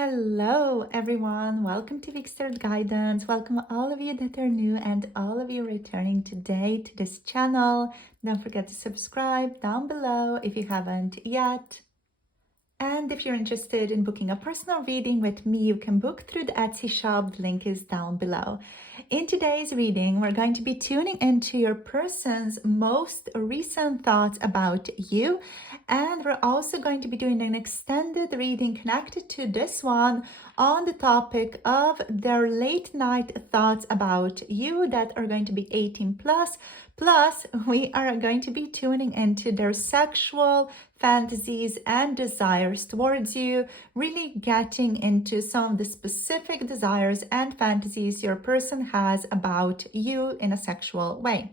Hello everyone, welcome to Fixed Guidance. Welcome all of you that are new and all of you returning today to this channel. Don't forget to subscribe down below if you haven't yet. And if you're interested in booking a personal reading with me, you can book through the Etsy shop. The link is down below. In today's reading, we're going to be tuning into your person's most recent thoughts about you. And we're also going to be doing an extended reading connected to this one on the topic of their late night thoughts about you that are going to be 18 plus. Plus, we are going to be tuning into their sexual fantasies and desires towards you, really getting into some of the specific desires and fantasies your person has about you in a sexual way.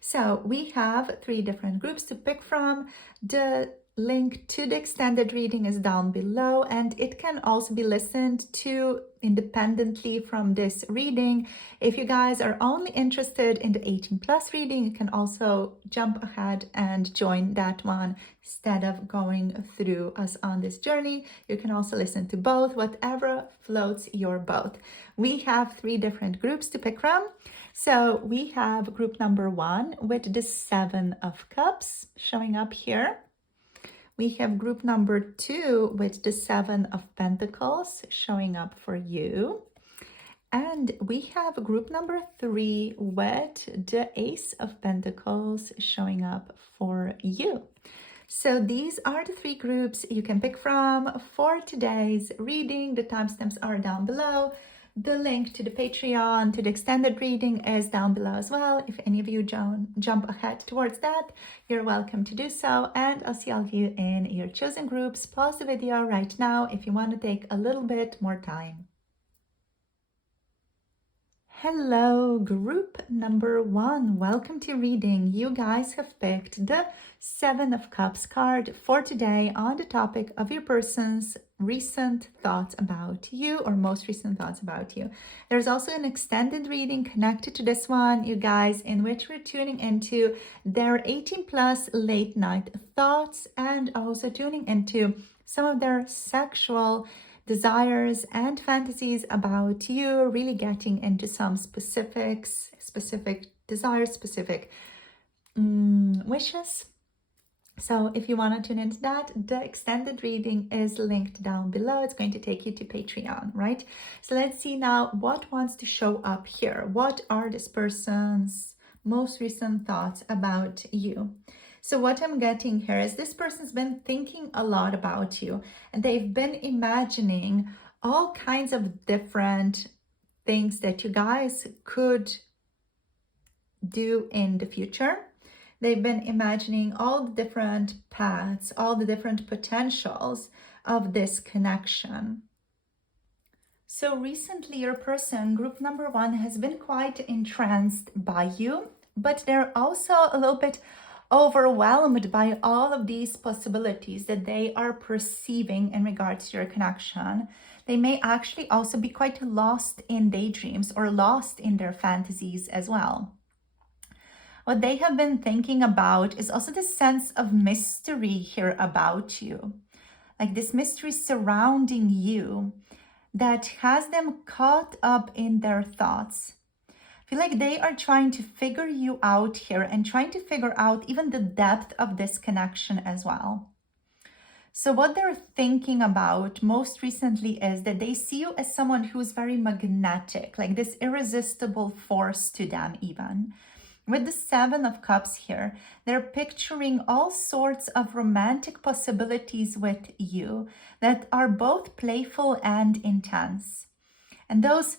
So we have 3 different groups to pick from. The link to the extended reading is down below, and it can also be listened to independently from this reading. If you guys are only interested in the 18 plus reading, you can also jump ahead and join that one instead of going through us on this journey. You can also listen to both, whatever floats your boat. We have 3 different groups to pick from. So we have group number 1 with the 7 of Cups showing up here. We have group number 2 with the 7 of Pentacles showing up for you. And we have group number 3 with the Ace of Pentacles showing up for you. So these are the 3 groups you can pick from for today's reading. The timestamps are down below. The link to the Patreon, to the extended reading is down below as well. If any of you jump ahead towards that, you're welcome to do so. And I'll see all of you in your chosen groups. Pause the video right now if you want to take a little bit more time. Hello, group number 1. Welcome to reading. You guys have picked the 7 of Cups card for today on the topic of your person's recent thoughts about you or most recent thoughts about you. There's also an extended reading connected to this one, you guys, in which we're tuning into their 18 plus late night thoughts and also tuning into some of their sexual desires and fantasies about you, really getting into some specific desires, specific wishes. So if you want to tune into that, the extended reading is linked down below. It's going to take you to Patreon, right? So let's see now what wants to show up here. What are this person's most recent thoughts about you? So what I'm getting here is this person's been thinking a lot about you, and they've been imagining all kinds of different things that you guys could do in the future. They've been imagining all the different paths, all the different potentials of this connection. So recently your person, group number 1, has been quite entranced by you, but they're also a little bit overwhelmed by all of these possibilities that they are perceiving in regards to your connection. They may actually also be quite lost in daydreams or lost in their fantasies as well. What they have been thinking about is also this sense of mystery here about you, like this mystery surrounding you that has them caught up in their thoughts. I feel like they are trying to figure you out here and trying to figure out even the depth of this connection as well. So what they're thinking about most recently is that they see you as someone who's very magnetic, like this irresistible force to them even. With the 7 of Cups here, they're picturing all sorts of romantic possibilities with you that are both playful and intense. And those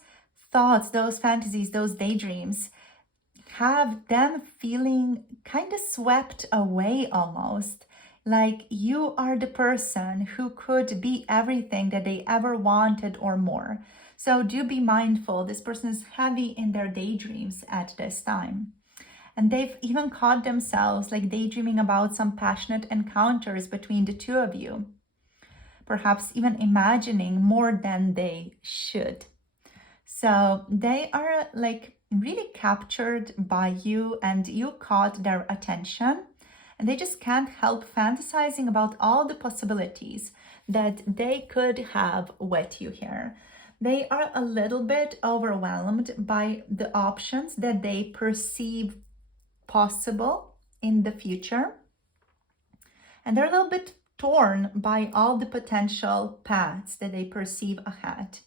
thoughts, those fantasies, those daydreams have them feeling kind of swept away almost, like you are the person who could be everything that they ever wanted or more. So do be mindful, this person is heavy in their daydreams at this time. And they've even caught themselves like daydreaming about some passionate encounters between the 2 of you, perhaps even imagining more than they should. So they are like really captured by you and you caught their attention, and they just can't help fantasizing about all the possibilities that they could have with you here. They are a little bit overwhelmed by the options that they perceive possible in the future. And they're a little bit torn by all the potential paths that they perceive ahead.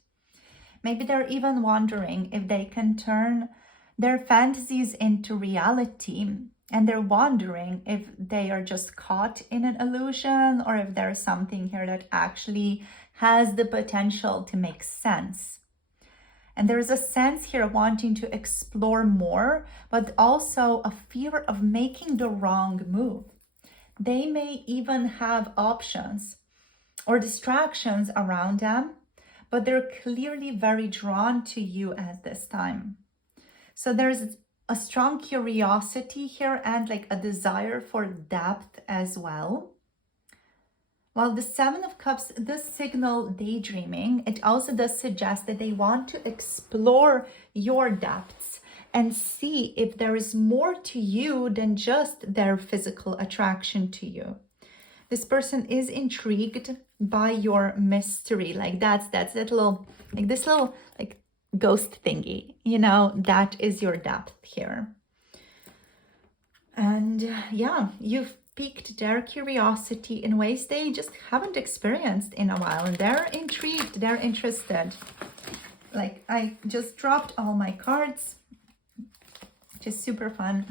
Maybe they're even wondering if they can turn their fantasies into reality, and they're wondering if they are just caught in an illusion or if there's something here that actually has the potential to make sense. And there's a sense here wanting to explore more, but also a fear of making the wrong move. They may even have options or distractions around them, but they're clearly very drawn to you at this time. So there's a strong curiosity here and like a desire for depth as well. While the Seven of Cups does signal daydreaming, it also does suggest that they want to explore your depths and see if there is more to you than just their physical attraction to you. This person is intrigued by your mystery, like that's that little, like this little like ghost thingy, you know, that is your depth here. And yeah, you've piqued their curiosity in ways they just haven't experienced in a while, and they're intrigued, they're interested. Like I just dropped all my cards, which is super fun.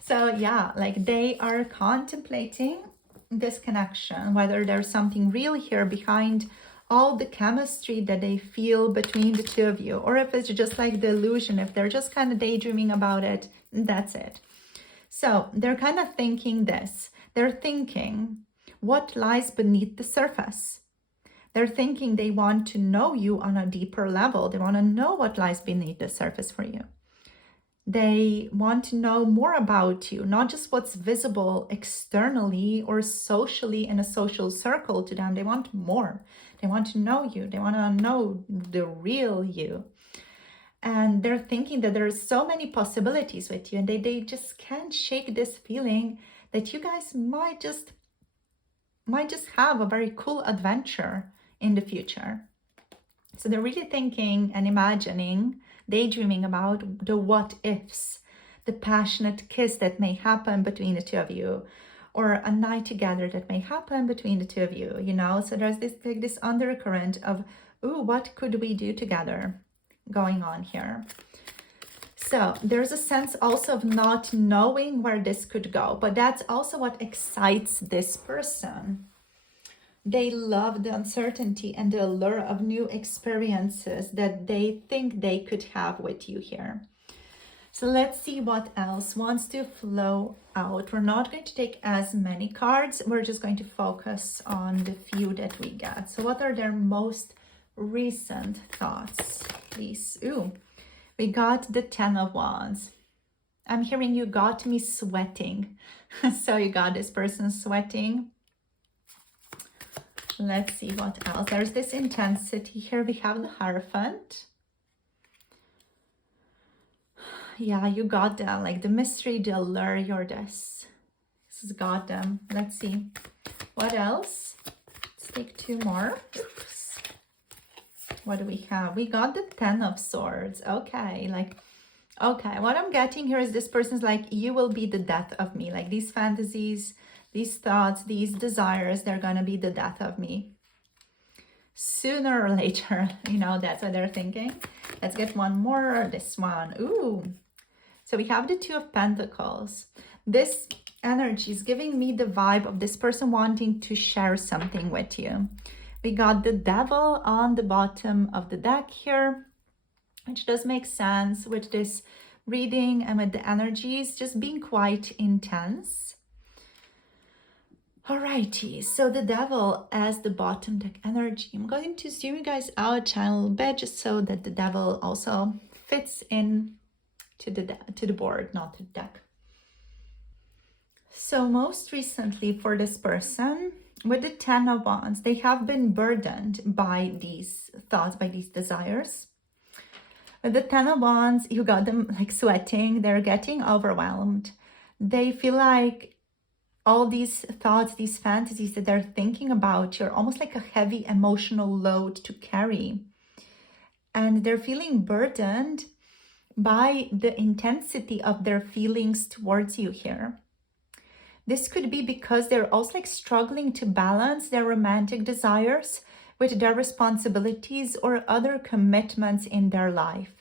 So yeah, like they are contemplating this connection, whether there's something real here behind all the chemistry that they feel between the two of you, or if it's just like the illusion, if they're just kind of daydreaming about it, that's it. So they're kind of thinking this. They're thinking what lies beneath the surface. They're thinking they want to know you on a deeper level. They want to know what lies beneath the surface for you. They want to know more about you, not just what's visible externally or socially in a social circle to them. They want more. They want to know you. They want to know the real you. And they're thinking that there's so many possibilities with you, and they just can't shake this feeling that you guys might just have a very cool adventure in the future. So they're really thinking and imagining, daydreaming about the what ifs, the passionate kiss that may happen between the two of you, or a night together that may happen between the two of you, you know? So there's this like this undercurrent of, ooh, what could we do together going on here? So there's a sense also of not knowing where this could go, but that's also what excites this person. They love the uncertainty and the allure of new experiences that they think they could have with you here. So let's see what else wants to flow out. We're not going to take as many cards. We're just going to focus on the few that we get. So what are their most recent thoughts, please? Ooh, we got the Ten of Wands. I'm hearing you got me sweating. So you got this person sweating. Let's see what else. There's this intensity here. We have the Hierophant. Yeah, you got them. Like the mystery, the allure, you're this. This has got them. Let's see. What else? Let's take two more. Oops. What do we have? We got the Ten of Swords. Okay, like, okay. What I'm getting here is this person's like, you will be the death of me. Like these fantasies, these thoughts, these desires, they're gonna be the death of me. Sooner or later, you know, that's what they're thinking. Let's get one more, this one. Ooh. So we have the Two of Pentacles. This energy is giving me the vibe of this person wanting to share something with you. We got the Devil on the bottom of the deck here, which does make sense with this reading and with the energies just being quite intense. Alrighty, so the Devil as the bottom deck energy. I'm going to zoom you guys out a little bit just so that the Devil also fits in to the board, not to the deck. So most recently for this person, with the Ten of Wands, they have been burdened by these thoughts, by these desires. With the Ten of Wands, you got them like sweating, they're getting overwhelmed. They feel like all these thoughts, these fantasies that they're thinking about, you're almost like a heavy emotional load to carry. And they're feeling burdened by the intensity of their feelings towards you here. This could be because they're also like struggling to balance their romantic desires with their responsibilities or other commitments in their life.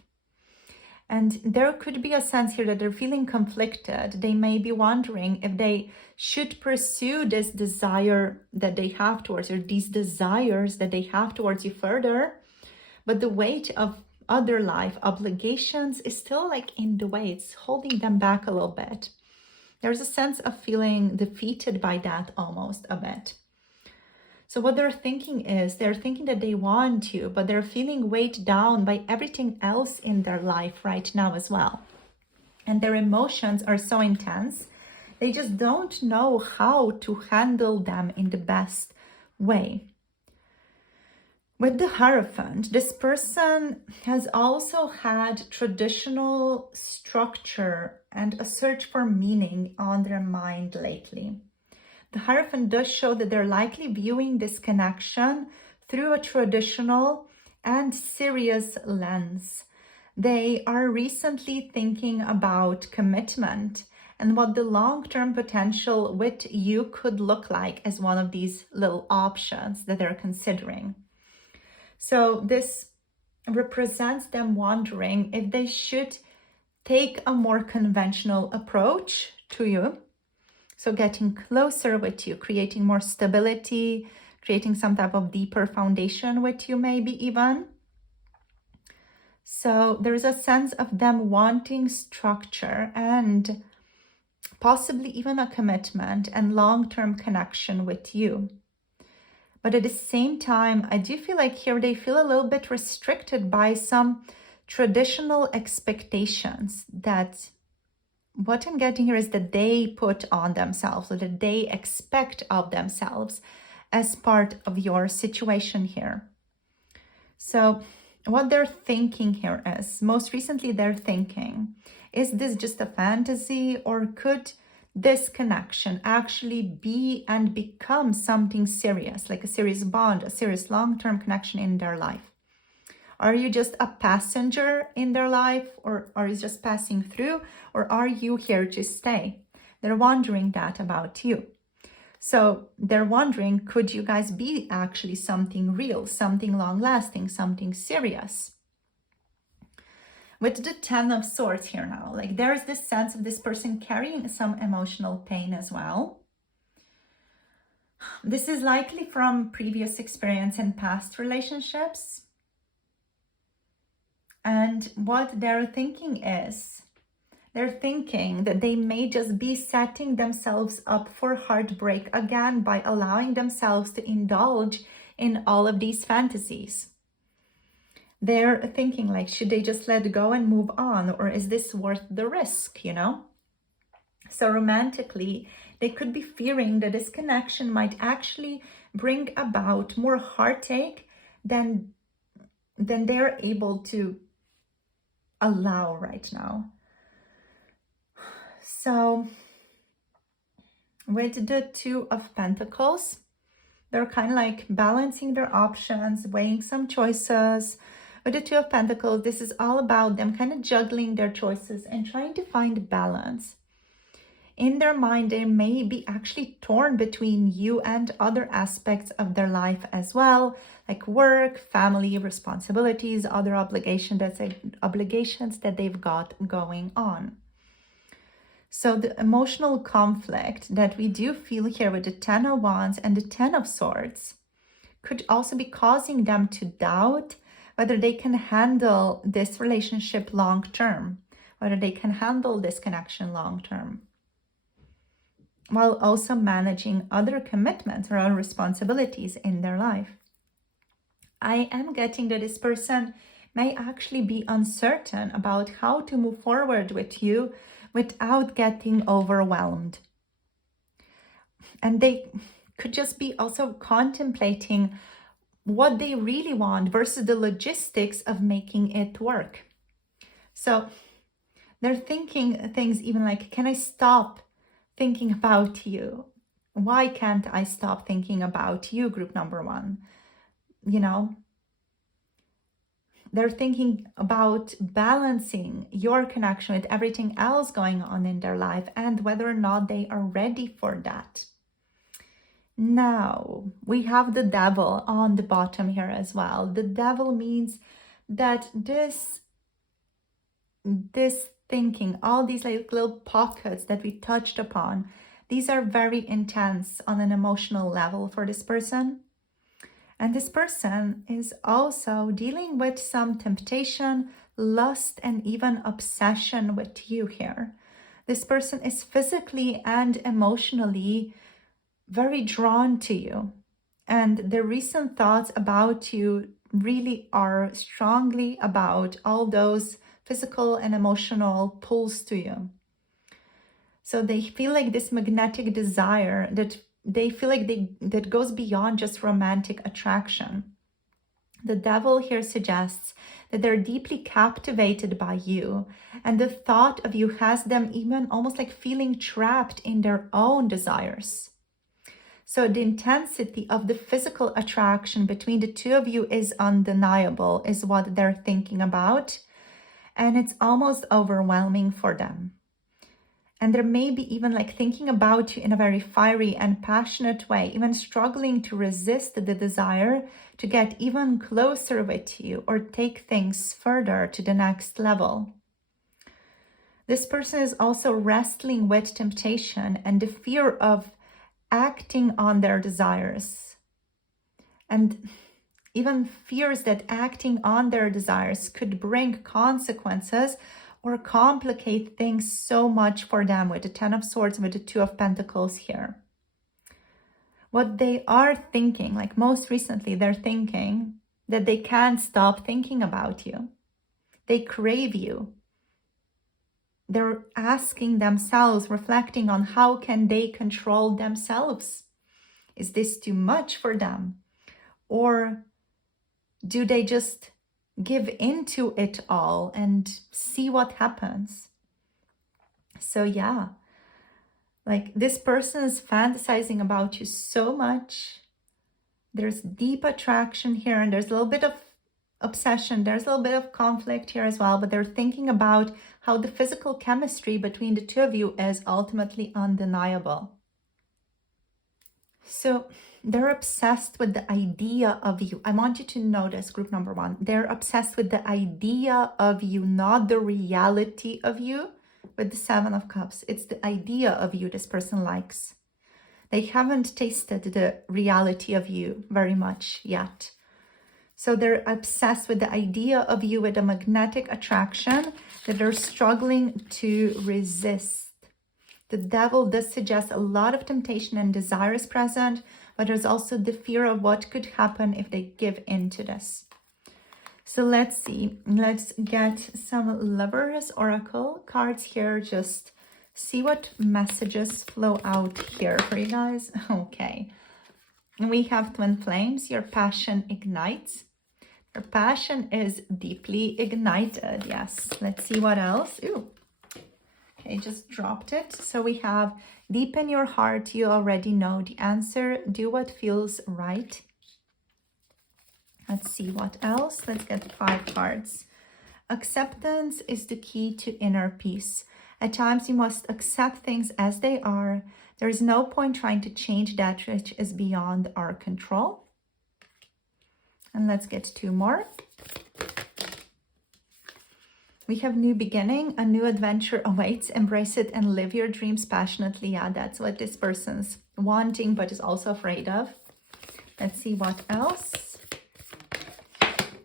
And there could be a sense here that they're feeling conflicted. They may be wondering if they should pursue this desire that they have towards, or these desires that they have towards you further, but the weight of other life obligations is still like in the way. It's holding them back a little bit. There's a sense of feeling defeated by that almost a bit. So what they're thinking is, they're thinking that they want you, but they're feeling weighed down by everything else in their life right now as well. And their emotions are so intense, they just don't know how to handle them in the best way. With the Hierophant, this person has also had traditional structure and a search for meaning on their mind lately. The Hierophant does show that they're likely viewing this connection through a traditional and serious lens. They are recently thinking about commitment and what the long-term potential with you could look like as one of these little options that they're considering. So this represents them wondering if they should take a more conventional approach to you. So getting closer with you, creating more stability, creating some type of deeper foundation with you, maybe even. So there's a sense of them wanting structure and possibly even a commitment and long-term connection with you. But at the same time, I do feel like here they feel a little bit restricted by some traditional expectations that what I'm getting here is that they put on themselves, or that they expect of themselves as part of your situation here. So what they're thinking here is, most recently they're thinking, is this just a fantasy, or could this connection actually be and become something serious, like a serious bond, a serious long-term connection in their life? Are you just a passenger in their life, or are you just passing through, or are you here to stay? They're wondering that about you. So they're wondering, could you guys be actually something real, something long-lasting, something serious? With the Ten of Swords here now, like there's this sense of this person carrying some emotional pain as well. This is likely from previous experience and past relationships. And what they're thinking is, they're thinking that they may just be setting themselves up for heartbreak again by allowing themselves to indulge in all of these fantasies. They're thinking like, should they just let go and move on? Or is this worth the risk, you know? So romantically, they could be fearing that this connection might actually bring about more heartache than they're able to allow right now. So with the Two of Pentacles, they're kind of like balancing their options, weighing some choices. With the Two of Pentacles, this is all about them kind of juggling their choices and trying to find balance. In their mind, they may be actually torn between you and other aspects of their life as well, like work, family, responsibilities, other obligations that they've got going on. So the emotional conflict that we do feel here with the Ten of Wands and the Ten of Swords could also be causing them to doubt whether they can handle this relationship long term, whether they can handle this connection long term, while also managing other commitments or other responsibilities in their life. I am getting that this person may actually be uncertain about how to move forward with you without getting overwhelmed. And they could just be also contemplating what they really want versus the logistics of making it work. So they're thinking things even like, can I stop thinking about you? Why can't I stop thinking about you, group number one? You know, they're thinking about balancing your connection with everything else going on in their life and whether or not they are ready for that. Now, we have the devil on the bottom here as well. The devil means that this thinking, all these like little pockets that we touched upon, these are very intense on an emotional level for this person. And this person is also dealing with some temptation, lust, and even obsession with you here. This person is physically and emotionally very drawn to you. And the recent thoughts about you really are strongly about all those physical and emotional pulls to you. So they feel like this magnetic desire that they feel like that goes beyond just romantic attraction. The devil here suggests that they're deeply captivated by you, and the thought of you has them even almost like feeling trapped in their own desires. So the intensity of the physical attraction between the two of you is undeniable, is what they're thinking about. And it's almost overwhelming for them. And there may be even like thinking about you in a very fiery and passionate way, even struggling to resist the desire to get even closer with you or take things further to the next level. This person is also wrestling with temptation and the fear of acting on their desires, and even fears that acting on their desires could bring consequences or complicate things so much for them, with the Ten of Swords, with the Two of Pentacles here. What they are thinking, like most recently, they're thinking that they can't stop thinking about you. They crave you. They're asking themselves, reflecting on how can they control themselves. Is this too much for them? Or do they just give into it all and see what happens? So yeah, like this person is fantasizing about you so much. There's deep attraction here, and there's a little bit of obsession. There's a little bit of conflict here as well, but they're thinking about how the physical chemistry between the two of you is ultimately undeniable. So they're obsessed with the idea of you. I want you to notice, group number one, they're obsessed with the idea of you, not the reality of you. With the Seven of Cups, it's the idea of you this person likes. They haven't tasted the reality of you very much yet. So they're obsessed with the idea of you, with a magnetic attraction that they're struggling to resist. The devil does suggest a lot of temptation and desire is present, but there's also the fear of what could happen if they give in to this. So let's see. Let's get some Lovers Oracle cards here. Just see what messages flow out here for you guys. Okay. We have Twin Flames. Your passion ignites. Your passion is deeply ignited. Yes. Let's see what else. Ooh. Okay, just dropped it. So we have deep in your heart, you already know the answer. Do what feels right. Let's see what else. Let's get 5 cards. Acceptance is the key to inner peace. At times you must accept things as they are. There is no point trying to change that which is beyond our control. And let's get 2 more. We have new beginning, a new adventure awaits. Embrace it and live your dreams passionately. Yeah, that's what this person's wanting, but is also afraid of. Let's see what else.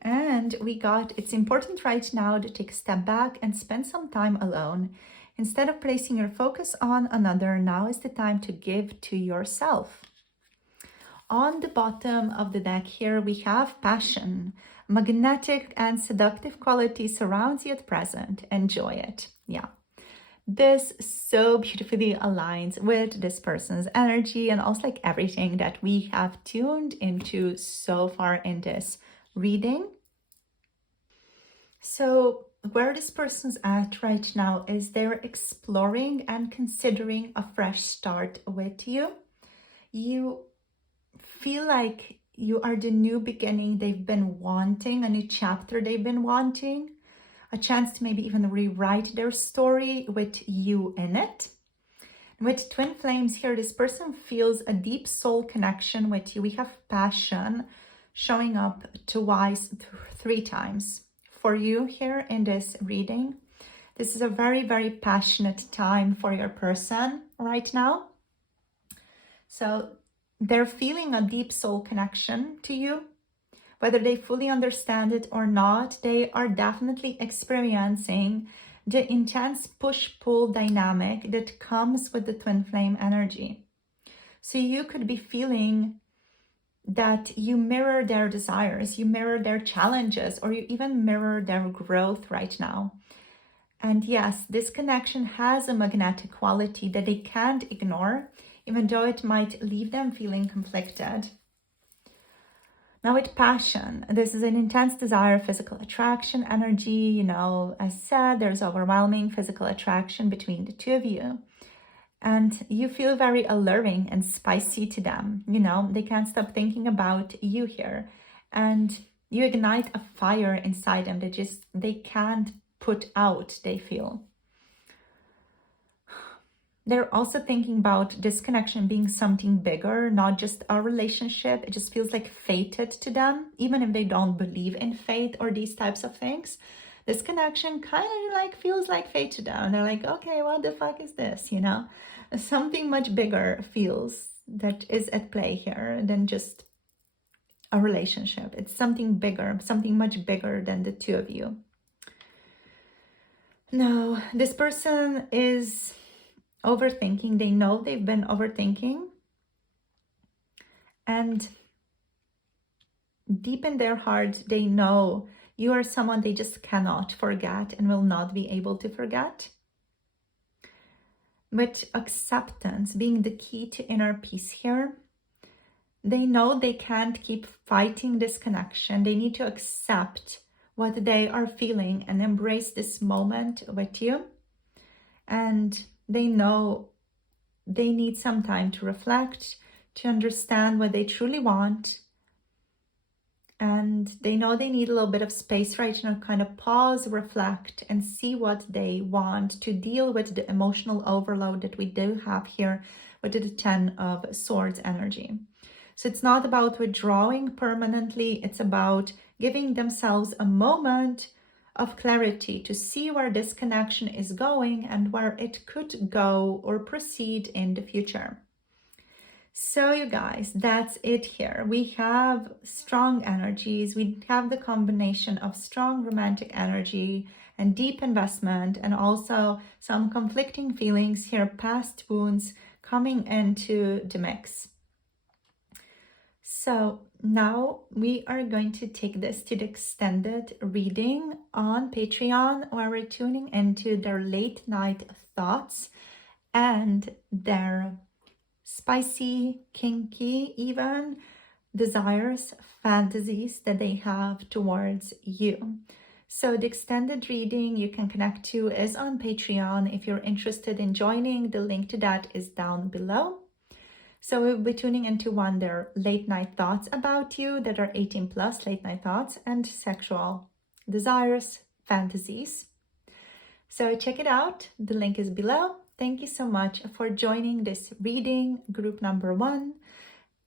And we got, it's important right now to take a step back and spend some time alone. Instead of placing your focus on another, now is the time to give to yourself. On the bottom of the deck here, we have passion. Magnetic and seductive quality surrounds you at present. Enjoy it. Yeah. This so beautifully aligns with this person's energy and also like everything that we have tuned into so far in this reading. So where this person's at right now is they're exploring and considering a fresh start with you. You feel like you are the new beginning they've been wanting, a new chapter they've been wanting, a chance to maybe even rewrite their story with you in it. With twin flames here, this person feels a deep soul connection with you. We have passion showing up twice, 3 times for you here in this reading. This is a very, very passionate time for your person right now. So they're feeling a deep soul connection to you. Whether they fully understand it or not, they are definitely experiencing the intense push-pull dynamic that comes with the twin flame energy. So you could be feeling that you mirror their desires, you mirror their challenges, or you even mirror their growth right now. And yes, this connection has a magnetic quality that they can't ignore, even though it might leave them feeling conflicted. Now with passion, this is an intense desire, physical attraction energy. As said, there's overwhelming physical attraction between the two of you. And you feel very alluring and spicy to them. They can't stop thinking about you here. And you ignite a fire inside them that they can't put out, they feel. They're also thinking about this connection being something bigger, not just a relationship. It just feels like fated to them, even if they don't believe in fate or these types of things. This connection kind of like feels like fate to them. They're like, okay, what the fuck is this? Something much bigger feels that is at play here than just a relationship. It's something bigger, something much bigger than the two of you. Now, this person is overthinking. They know they've been overthinking, and deep in their heart they know you are someone they just cannot forget and will not be able to forget. With acceptance being the key to inner peace here, they know they can't keep fighting this connection. They need to accept what they are feeling and embrace this moment with you. And they know they need some time to reflect, to understand what they truly want. And they know they need a little bit of space right now, kind of pause, reflect, and see what they want to deal with the emotional overload that we do have here with the 10 of Swords energy. So it's not about withdrawing permanently. It's about giving themselves a moment of clarity to see where this connection is going and where it could go or proceed in the future. So you guys, that's it here. We have strong energies. We have the combination of strong romantic energy and deep investment, and also some conflicting feelings here, past wounds coming into the mix. So now we are going to take this to the extended reading on Patreon, where we're tuning into their late night thoughts and their spicy, kinky, even desires, fantasies that they have towards you. So the extended reading you can connect to is on Patreon. If you're interested in joining, the link to that is down below. So we'll be tuning into their late night thoughts about you that are 18 plus, late night thoughts, and sexual desires, fantasies. So check it out. The link is below. Thank you so much for joining this reading, group number 1.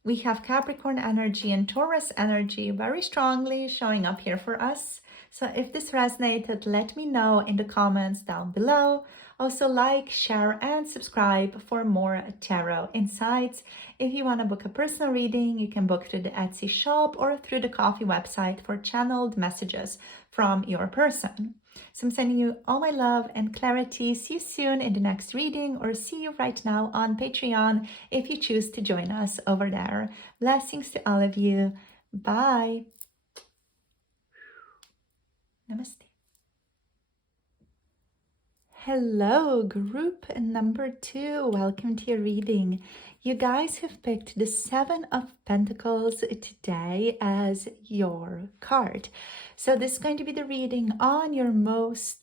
We have Capricorn energy and Taurus energy very strongly showing up here for us. So if this resonated, let me know in the comments down below. Also like, share, and subscribe for more tarot insights. If you want to book a personal reading, you can book through the Etsy shop or through the Coffee website for channeled messages from your person. So I'm sending you all my love and clarity. See you soon in the next reading, or see you right now on Patreon if you choose to join us over there. Blessings to all of you. Bye. Namaste. Hello, group number 2. Welcome to your reading. You guys have picked the 7 of Pentacles today as your card. So this is going to be the reading on your most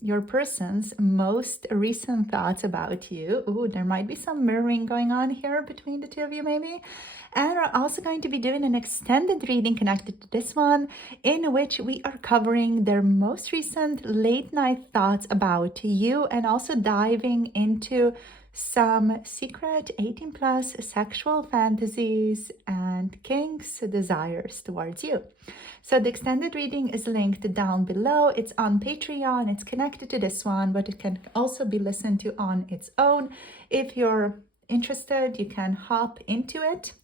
your person's most recent thoughts about you. Ooh, there might be some mirroring going on here between the two of you maybe. And we're also going to be doing an extended reading connected to this one, in which we are covering their most recent late night thoughts about you, and also diving into some secret 18 plus sexual fantasies and kinks, desires towards you. So the extended reading is linked down below. It's on Patreon. It's connected to this one, but it can also be listened to on its own. If you're interested, you can hop into it.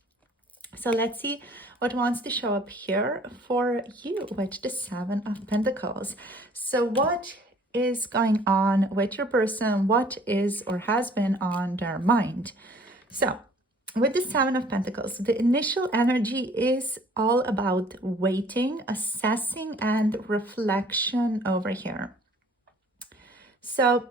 So let's see what wants to show up here for you with the Seven of Pentacles. So what is going on with your person? What is or has been on their mind? So with the Seven of Pentacles, the initial energy is all about waiting, assessing, and reflection over here. So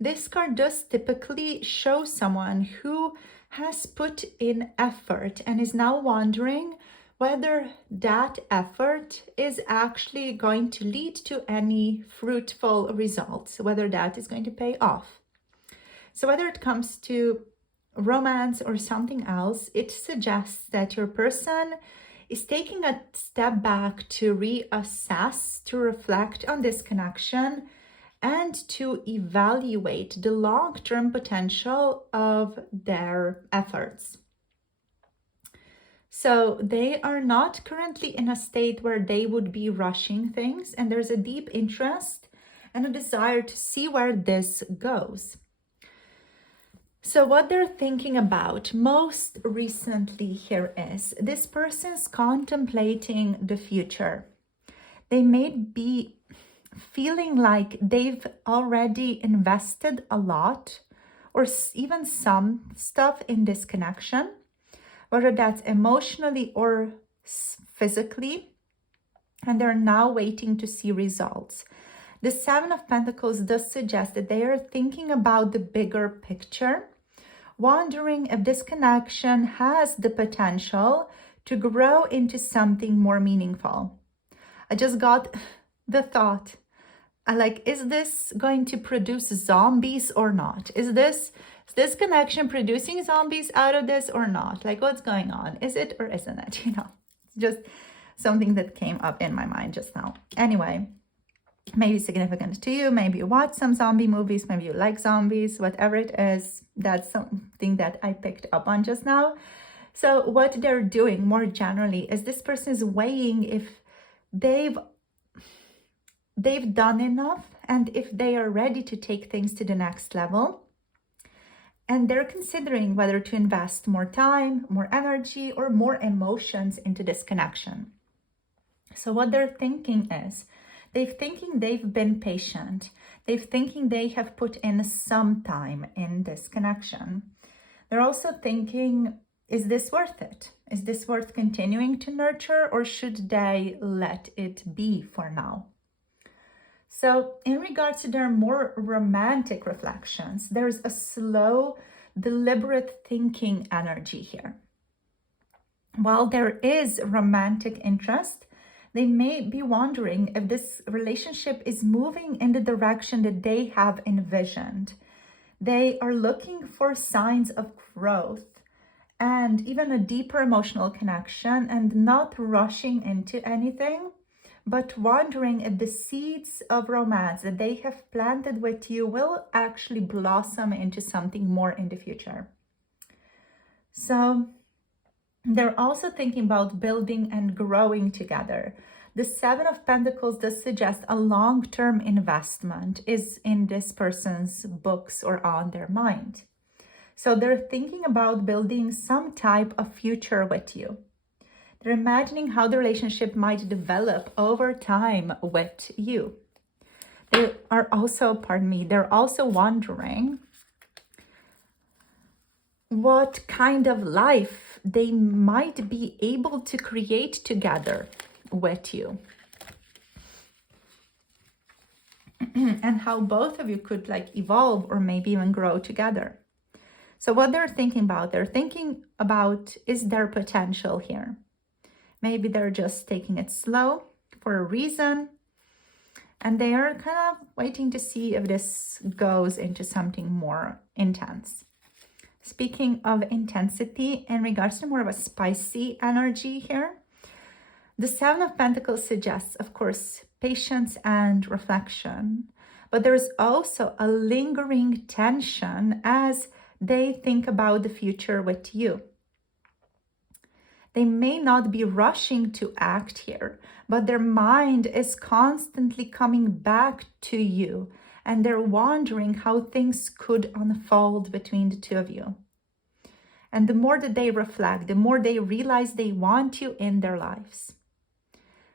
this card does typically show someone who has put in effort and is now wondering whether that effort is actually going to lead to any fruitful results, whether that is going to pay off. So whether it comes to romance or something else, it suggests that your person is taking a step back to reassess, to reflect on this connection, and to evaluate the long-term potential of their efforts. So they are not currently in a state where they would be rushing things, and there's a deep interest and a desire to see where this goes. So what they're thinking about most recently here is this person's contemplating the future. They may be feeling like they've already invested a lot or even some stuff in this connection, whether that's emotionally or physically, and they're now waiting to see results. The Seven of Pentacles does suggest that they are thinking about the bigger picture, wondering if this connection has the potential to grow into something more meaningful. I just got the thought, is this going to produce zombies or not? Is this connection producing zombies out of this or not? Like, what's going on? Is it or isn't it? Just something that came up in my mind just now. Anyway, maybe significant to you. Maybe you watch some zombie movies. Maybe you like zombies. Whatever it is, that's something that I picked up on just now. So what they're doing more generally is this person is weighing if they've done enough and if they are ready to take things to the next level. And they're considering whether to invest more time, more energy, or more emotions into this connection. So what they're thinking is, they've been patient. They're thinking they have put in some time in this connection. They're also thinking, is this worth it? Is this worth continuing to nurture, or should they let it be for now? So in regards to their more romantic reflections, there's a slow, deliberate thinking energy here. While there is romantic interest, they may be wondering if this relationship is moving in the direction that they have envisioned. They are looking for signs of growth and even a deeper emotional connection, and not rushing into anything, but wondering if the seeds of romance that they have planted with you will actually blossom into something more in the future. So they're also thinking about building and growing together. The Seven of Pentacles does suggest a long-term investment is in this person's books or on their mind. So they're thinking about building some type of future with you. They're imagining how the relationship might develop over time with you. They are also, they're also wondering what kind of life they might be able to create together with you. And how both of you could evolve or maybe even grow together. So what they're thinking about is their potential here. Maybe they're just taking it slow for a reason. And they are kind of waiting to see if this goes into something more intense. Speaking of intensity, in regards to more of a spicy energy here, the Seven of Pentacles suggests, of course, patience and reflection. But there's also a lingering tension as they think about the future with you. They may not be rushing to act here, but their mind is constantly coming back to you, and they're wondering how things could unfold between the two of you. And the more that they reflect, the more they realize they want you in their lives.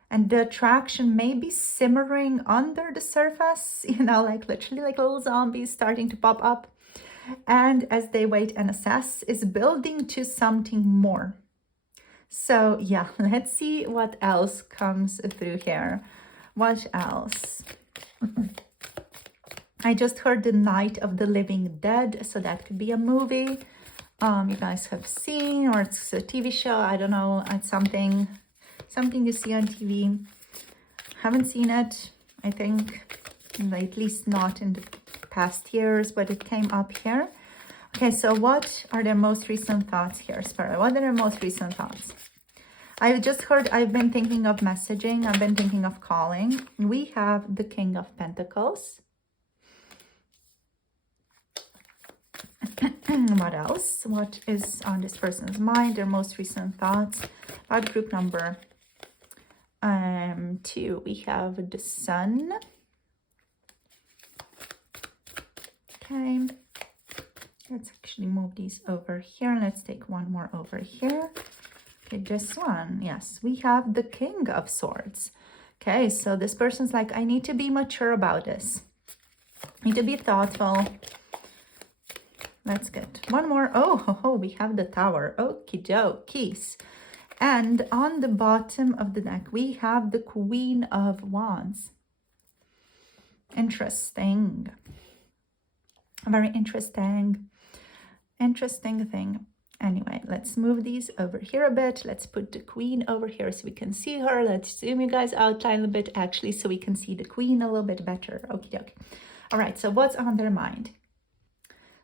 And the attraction may be simmering under the surface, like literally like little zombies starting to pop up. And as they wait and assess, is building to something more. So yeah, let's see what else comes through here. What else? I just heard the Night of the Living Dead, so that could be a movie you guys have seen, or it's a TV show. I don't know. It's something you see on TV. Haven't seen it, I think, at least not in the past years, but it came up here. Okay, so what are their most recent thoughts here, Spirit? What are their most recent thoughts? I've just heard, I've been thinking of messaging. I've been thinking of calling. We have the King of Pentacles. What else? What is on this person's mind? Their most recent thoughts about group number 2. We have the Sun. Okay. Let's actually move these over here. Let's take one more over here. Okay, this one. Yes, we have the King of Swords. Okay, so this person's like, I need to be mature about this. I need to be thoughtful. Let's get one more. Oh, we have the Tower. Okie dokies. And on the bottom of the deck, we have the Queen of Wands. Interesting. Very interesting thing. Anyway, let's move these over here a bit. Let's put the Queen over here so we can see her. Let's zoom you guys out a little bit, actually, so we can see the Queen a little bit better. Okie dokie. All right, so what's on their mind?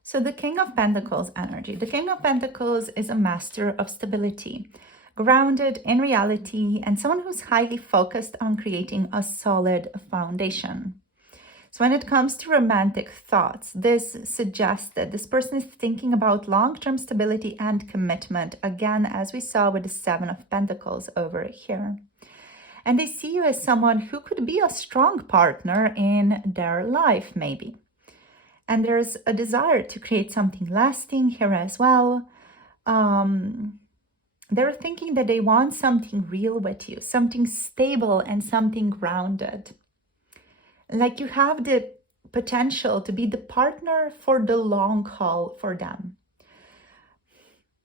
So the King of Pentacles energy. The King of Pentacles is a master of stability, grounded in reality, and someone who's highly focused on creating a solid foundation. So when it comes to romantic thoughts, this suggests that this person is thinking about long-term stability and commitment, again, as we saw with the Seven of Pentacles over here. And they see you as someone who could be a strong partner in their life, maybe. And there's a desire to create something lasting here as well. They're thinking that they want something real with you, something stable and something grounded. Like you have the potential to be the partner for the long haul for them.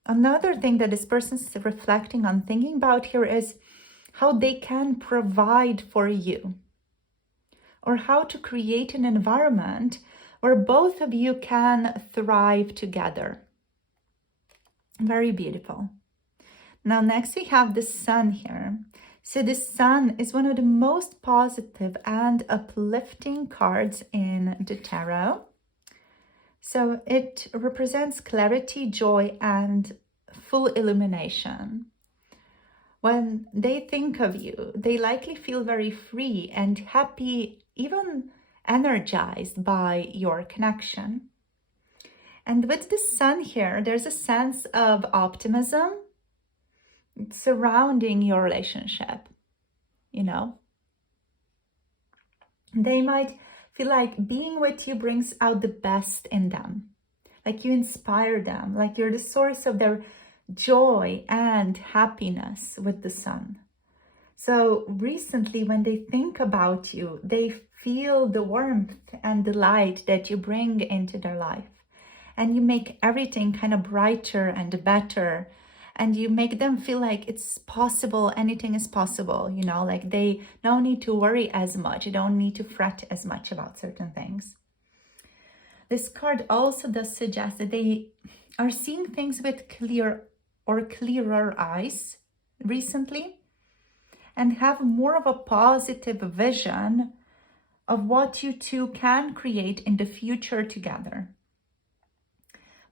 Another thing that this person's reflecting on, thinking about here, is how they can provide for you, or how to create an environment where both of you can thrive together. Very beautiful. Now, next we have the Sun here. So the Sun is one of the most positive and uplifting cards in the tarot. So it represents clarity, joy, and full illumination. When they think of you, they likely feel very free and happy, even energized by your connection. And with the Sun here, there's a sense of optimism surrounding your relationship. They might feel like being with you brings out the best in them, like you inspire them, like you're the source of their joy and happiness with the Sun. So recently, when they think about you, they feel the warmth and the light that you bring into their life, and you make everything kind of brighter and better. And you make them feel like it's possible, anything is possible, like they don't need to worry as much. You don't need to fret as much about certain things. This card also does suggest that they are seeing things with clearer eyes recently, and have more of a positive vision of what you two can create in the future together,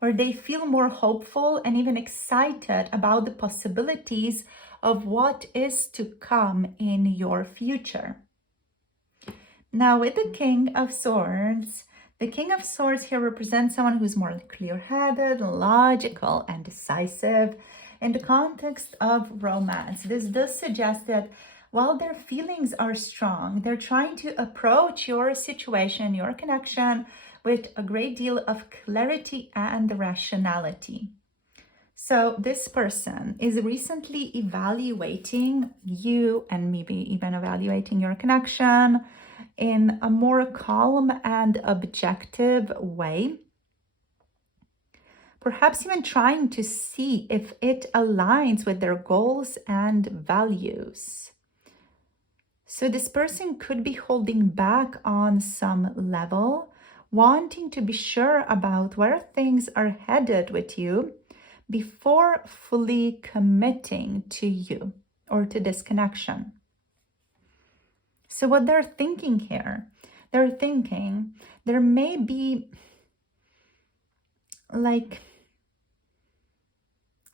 where they feel more hopeful and even excited about the possibilities of what is to come in your future. Now, with the King of Swords, the King of Swords here represents someone who's more clear-headed, logical, and decisive. In the context of romance, this does suggest that while their feelings are strong, they're trying to approach your situation, your connection, with a great deal of clarity and rationality. So this person is recently evaluating you and maybe even evaluating your connection in a more calm and objective way. Perhaps even trying to see if it aligns with their goals and values. So this person could be holding back on some level, wanting to be sure about where things are headed with you before fully committing to you or to this connection. So what they're thinking here, they're thinking there may be like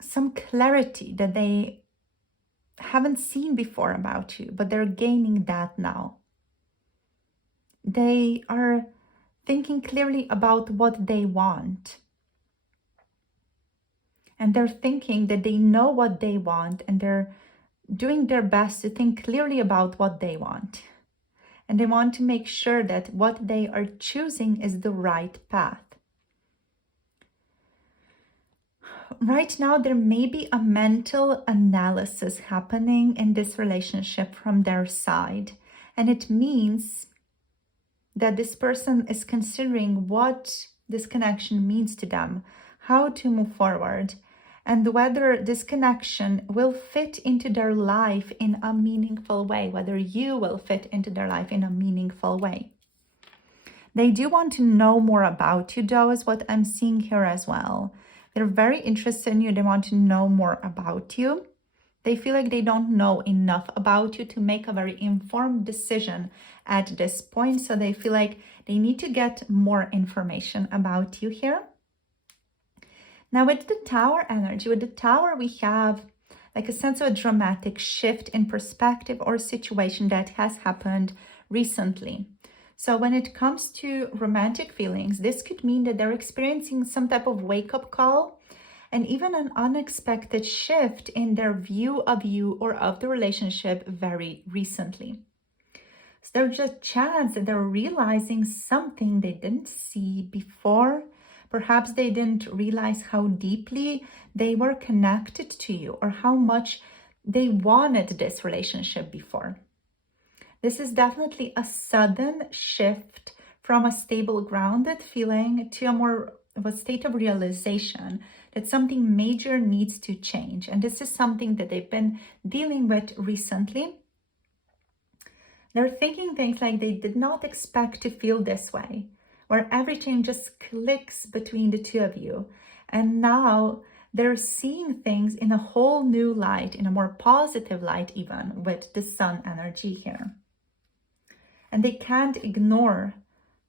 some clarity that they haven't seen before about you, but they're gaining that now. They are thinking clearly about what they want. And they're thinking that they know what they want, and they're doing their best to think clearly about what they want. And they want to make sure that what they are choosing is the right path. Right now, there may be a mental analysis happening in this relationship from their side. And it means that this person is considering what this connection means to them, how to move forward, and whether this connection will fit into their life in a meaningful way, whether you will fit into their life in a meaningful way. They do want to know more about you, though, is what I'm seeing here as well. They're very interested in you. They want to know more about you. They feel like they don't know enough about you to make a very informed decision at this point. So they feel like they need to get more information about you here. Now with the Tower energy, with the Tower, we have like a sense of a dramatic shift in perspective or situation that has happened recently. So when it comes to romantic feelings, this could mean that they're experiencing some type of wake-up call and even an unexpected shift in their view of you or of the relationship very recently. So there's a chance that they're realizing something they didn't see before. Perhaps they didn't realize how deeply they were connected to you or how much they wanted this relationship before. This is definitely a sudden shift from a stable, grounded feeling to a more of a state of realization that something major needs to change. And this is something that they've been dealing with recently. They're thinking things like they did not expect to feel this way, where everything just clicks between the two of you. And now they're seeing things in a whole new light, in a more positive light even, with the Sun energy here. And they can't ignore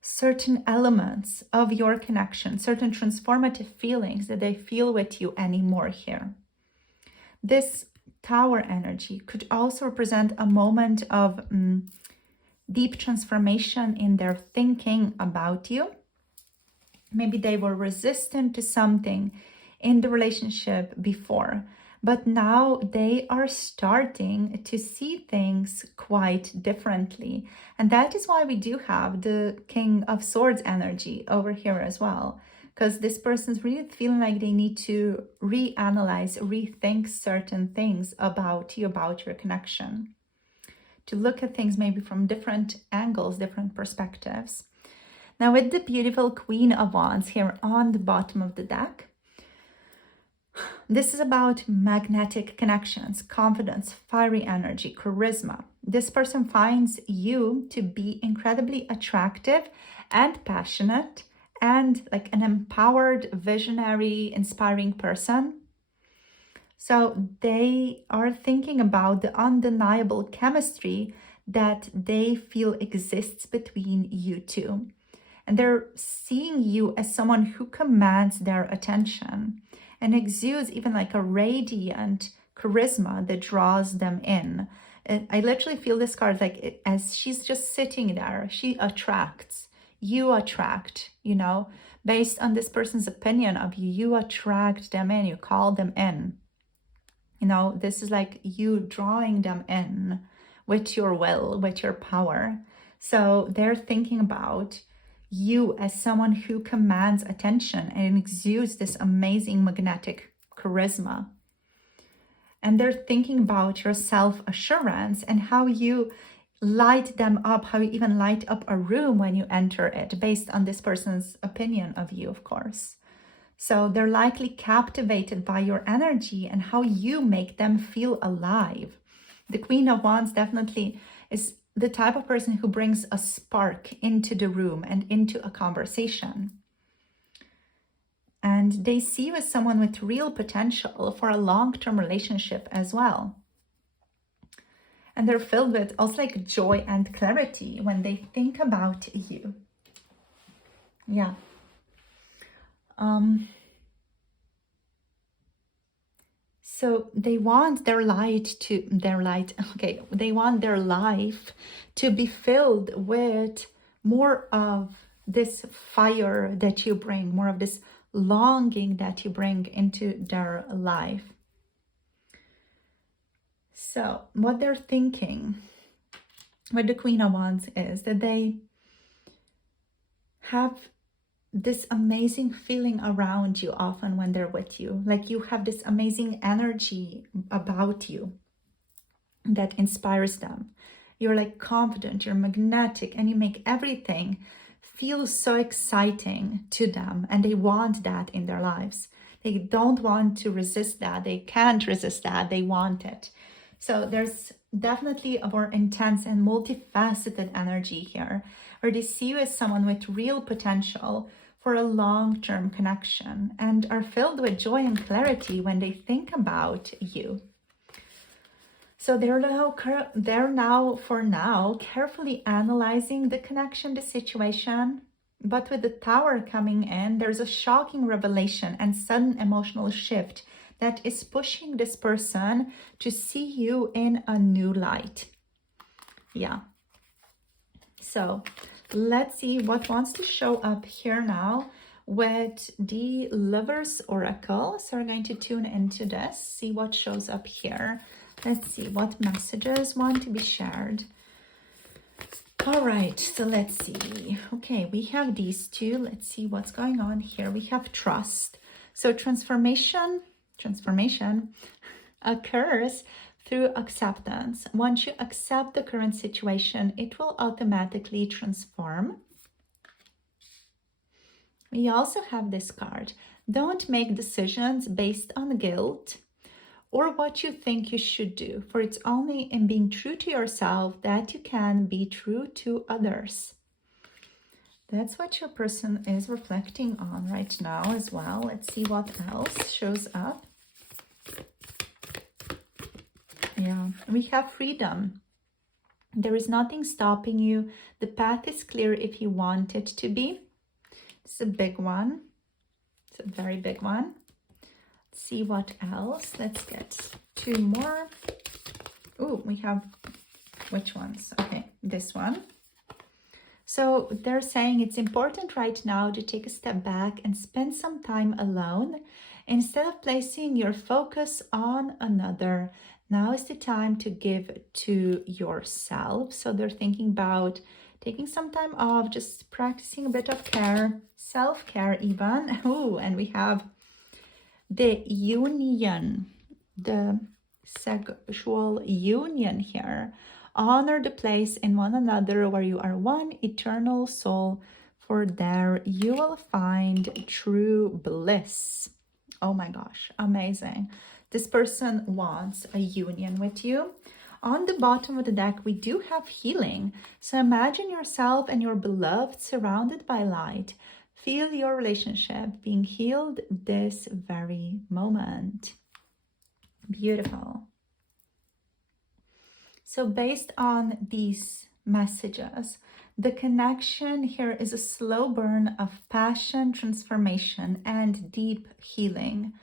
certain elements of your connection, certain transformative feelings that they feel with you anymore here. This Tower energy could also represent a moment of deep transformation in their thinking about you. Maybe they were resistant to something in the relationship before, but now they are starting to see things quite differently. And that is why we do have the King of Swords energy over here as well, because this person's really feeling like they need to reanalyze, rethink certain things about you, about your connection, to look at things maybe from different angles, different perspectives. Now with the beautiful Queen of Wands here on the bottom of the deck, this is about magnetic connections, confidence, fiery energy, charisma. This person finds you to be incredibly attractive and passionate and like an empowered, visionary, inspiring person. So they are thinking about the undeniable chemistry that they feel exists between you two. And they're seeing you as someone who commands their attention and exudes even like a radiant charisma that draws them in. And I literally feel this card like as she's just sitting there, she attracts. You attract, you know, based on this person's opinion of you, you attract them in, you call them in. You know, this is like you drawing them in with your will, with your power. So they're thinking about you as someone who commands attention and exudes this amazing magnetic charisma. And they're thinking about your self-assurance and how you light them up, how you even light up a room when you enter it, based on this person's opinion of you, of course. So they're likely captivated by your energy and how you make them feel alive. The Queen of Wands definitely is the type of person who brings a spark into the room and into a conversation. And they see you as someone with real potential for a long-term relationship as well. And they're filled with also like joy and clarity when they think about you. Yeah. So they want they want their life to be filled with more of this fire that you bring, more of this longing that you bring into their life. So what they're thinking with the Queen of Wands is that they have this amazing feeling around you often when they're with you. Like you have this amazing energy about you that inspires them. You're like confident, you're magnetic, and you make everything feel so exciting to them, and they want that in their lives. They don't want to resist that. They can't resist that. They want it. So there's definitely a more intense and multifaceted energy here, where they see you as someone with real potential for a long-term connection and are filled with joy and clarity when they think about you. So they're now for now carefully analyzing the connection, the situation, but with the Tower coming in, there's a shocking revelation and sudden emotional shift that is pushing this person to see you in a new light. Yeah. So let's see what wants to show up here now with the Lover's Oracle. So we're going to tune into this, see what shows up here. Let's see what messages want to be shared. All right, so let's see. Okay, we have these two. Let's see what's going on here. We have trust. So transformation occurs through acceptance. Once you accept the current situation, it will automatically transform. We also have this card. Don't make decisions based on guilt or what you think you should do, for it's only in being true to yourself that you can be true to others. That's what your person is reflecting on right now as well. Let's see what else shows up. Yeah, we have freedom. There is nothing stopping you. The path is clear if you want it to be. It's a big one. It's a very big one. Let's see what else. Let's get two more. Oh, we have, which ones? Okay, this one. So they're saying it's important right now to take a step back and spend some time alone instead of placing your focus on another. Now is the time to give to yourself. So they're thinking about taking some time off, just practicing a bit of care, self-care even. Oh, and we have the union, the sexual union here. Honor the place in one another where you are one eternal soul, for there you will find true bliss. Oh my gosh, amazing. This person wants a union with you. On the bottom of the deck, we do have healing. So imagine yourself and your beloved surrounded by light. Feel your relationship being healed this very moment. Beautiful. So based on these messages, the connection here is a slow burn of passion, transformation, and deep healing.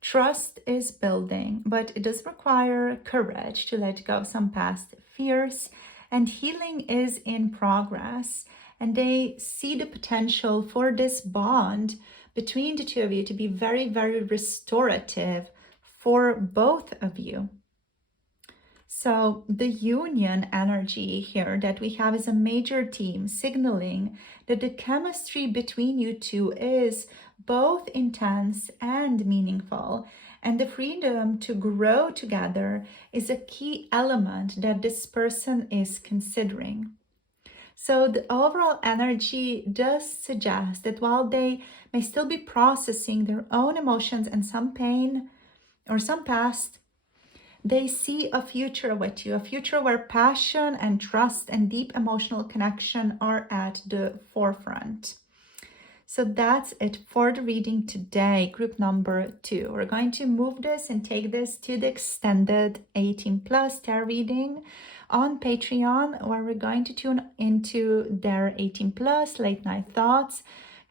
Trust is building, but it does require courage to let go of some past fears, and healing is in progress. And they see the potential for this bond between the two of you to be very, very restorative for both of you. So the union energy here that we have is a major theme, signaling that the chemistry between you two is both intense and meaningful. And the freedom to grow together is a key element that this person is considering. So the overall energy does suggest that while they may still be processing their own emotions and some pain or some past, they see a future with you, a future where passion and trust and deep emotional connection are at the forefront. So that's it for the reading today, group number 2. We're going to move this and take this to the extended 18 plus tarot reading on Patreon, where we're going to tune into their 18 plus late night thoughts,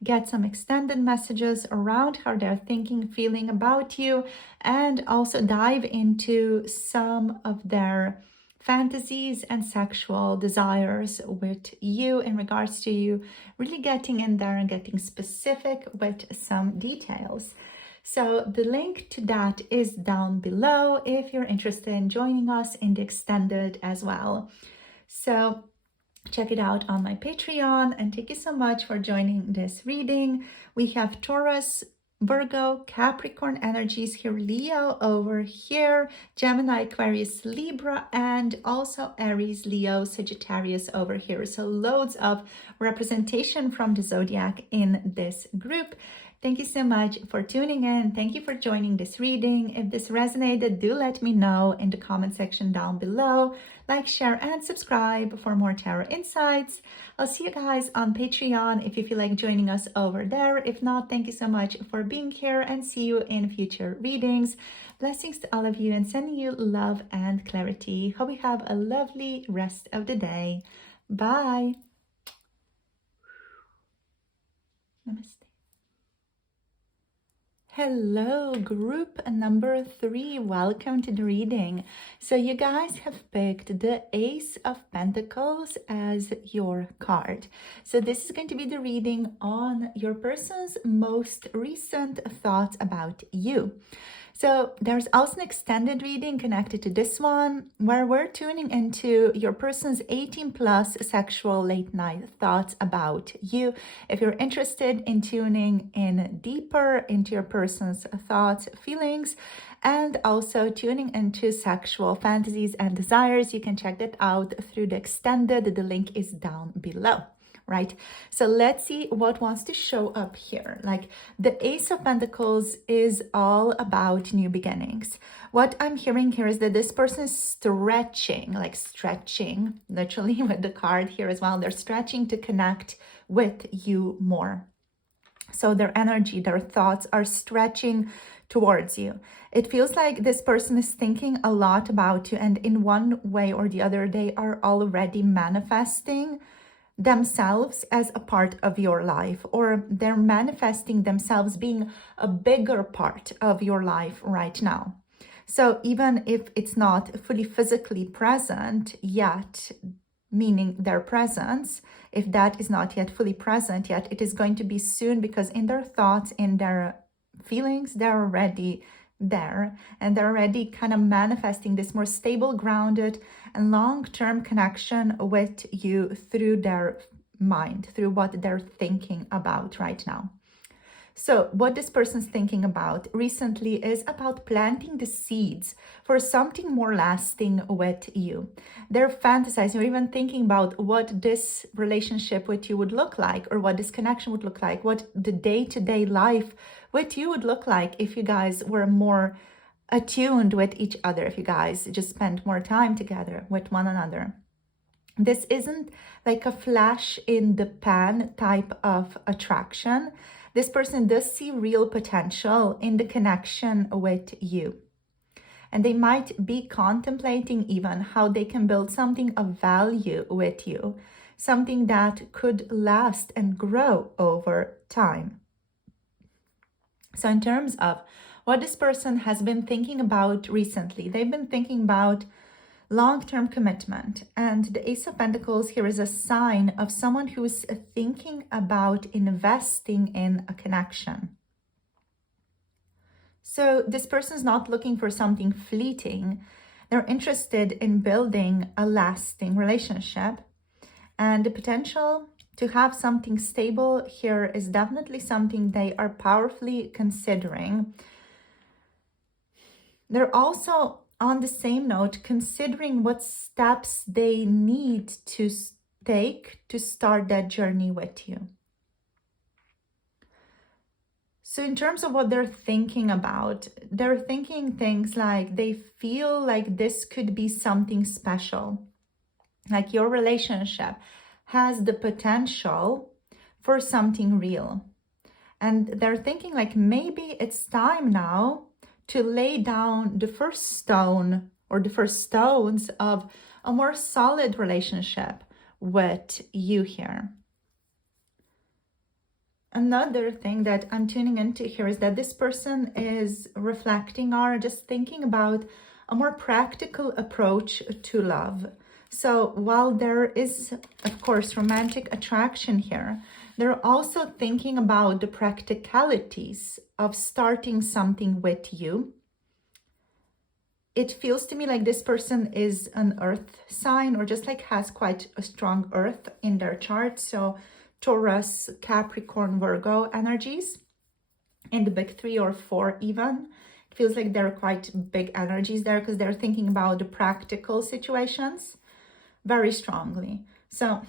get some extended messages around how they're thinking, feeling about you, and also dive into some of their fantasies and sexual desires with you in regards to you, really getting in there and getting specific with some details. So the link to that is down below if you're interested in joining us in the extended as well. So check it out on my Patreon, and thank you so much for joining this reading. We have Taurus, Virgo, Capricorn energies here, Leo over here, Gemini, Aquarius, Libra, and also Aries, Leo, Sagittarius over here. So loads of representation from the zodiac in this group. Thank you so much for tuning in. Thank you for joining this reading. If this resonated, do let me know in the comment section down below. Like, share, and subscribe for more tarot insights. I'll see you guys on Patreon if you feel like joining us over there. If not, thank you so much for being here, and see you in future readings. Blessings to all of you, and sending you love and clarity. Hope you have a lovely rest of the day. Bye. Namaste. Hello, group number 3. Welcome to the reading. So you guys have picked the Ace of Pentacles as your card. So this is going to be the reading on your person's most recent thoughts about you. So there's also an extended reading connected to this one, where we're tuning into your person's 18 plus sexual late night thoughts about you. If you're interested in tuning in deeper into your person's thoughts, feelings, and also tuning into sexual fantasies and desires, you can check that out through the extended. The link is down below. Right? So let's see what wants to show up here. Like, the Ace of Pentacles is all about new beginnings. What I'm hearing here is that this person is stretching, literally with the card here as well. They're stretching to connect with you more. So their energy, their thoughts are stretching towards you. It feels like this person is thinking a lot about you, and in one way or the other, they are already manifesting themselves as a part of your life, or they're manifesting themselves being a bigger part of your life right now. So even if it's not fully physically present yet, meaning their presence, if that is not yet fully present yet, it is going to be soon, because in their thoughts, in their feelings, they're already there, and they're already kind of manifesting this more stable, grounded, and long-term connection with you through their mind, through what they're thinking about right now. So what this person's thinking about recently is about planting the seeds for something more lasting with you. They're fantasizing or even thinking about what this relationship with you would look like, or what this connection would look like, what the day-to-day life with you would look like if you guys were more attuned with each other, if you guys just spent more time together with one another. This isn't like a flash in the pan type of attraction. This person does see real potential in the connection with you. And they might be contemplating even how they can build something of value with you, something that could last and grow over time. So in terms of what this person has been thinking about recently, they've been thinking about long-term commitment. And the Ace of Pentacles here is a sign of someone who is thinking about investing in a connection. So this person is not looking for something fleeting. They're interested in building a lasting relationship. And the potential to have something stable here is definitely something they are powerfully considering. They're also, on the same note, considering what steps they need to take to start that journey with you. So in terms of what they're thinking about, they're thinking things like they feel like this could be something special. Like your relationship has the potential for something real. And they're thinking like maybe it's time now to lay down the first stone or the first stones of a more solid relationship with you here. Another thing that I'm tuning into here is that this person is reflecting or just thinking about a more practical approach to love. So while there is, of course, romantic attraction here, they're also thinking about the practicalities of starting something with you. It feels to me like this person is an earth sign or just like has quite a strong earth in their chart. So Taurus, Capricorn, Virgo energies in the big 3 or 4 even. It feels like there are quite big energies there because they're thinking about the practical situations very strongly. So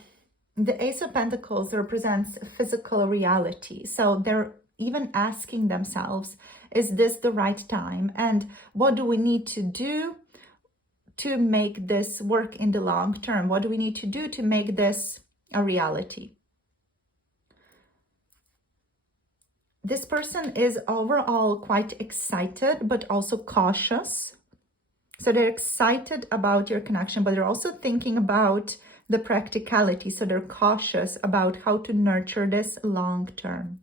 the Ace of Pentacles represents physical reality. So they're even asking themselves, is this the right time? And what do we need to do to make this work in the long term? What do we need to do to make this a reality? This person is overall quite excited, but also cautious. So they're excited about your connection, but they're also thinking about the practicality. So they're cautious about how to nurture this long term.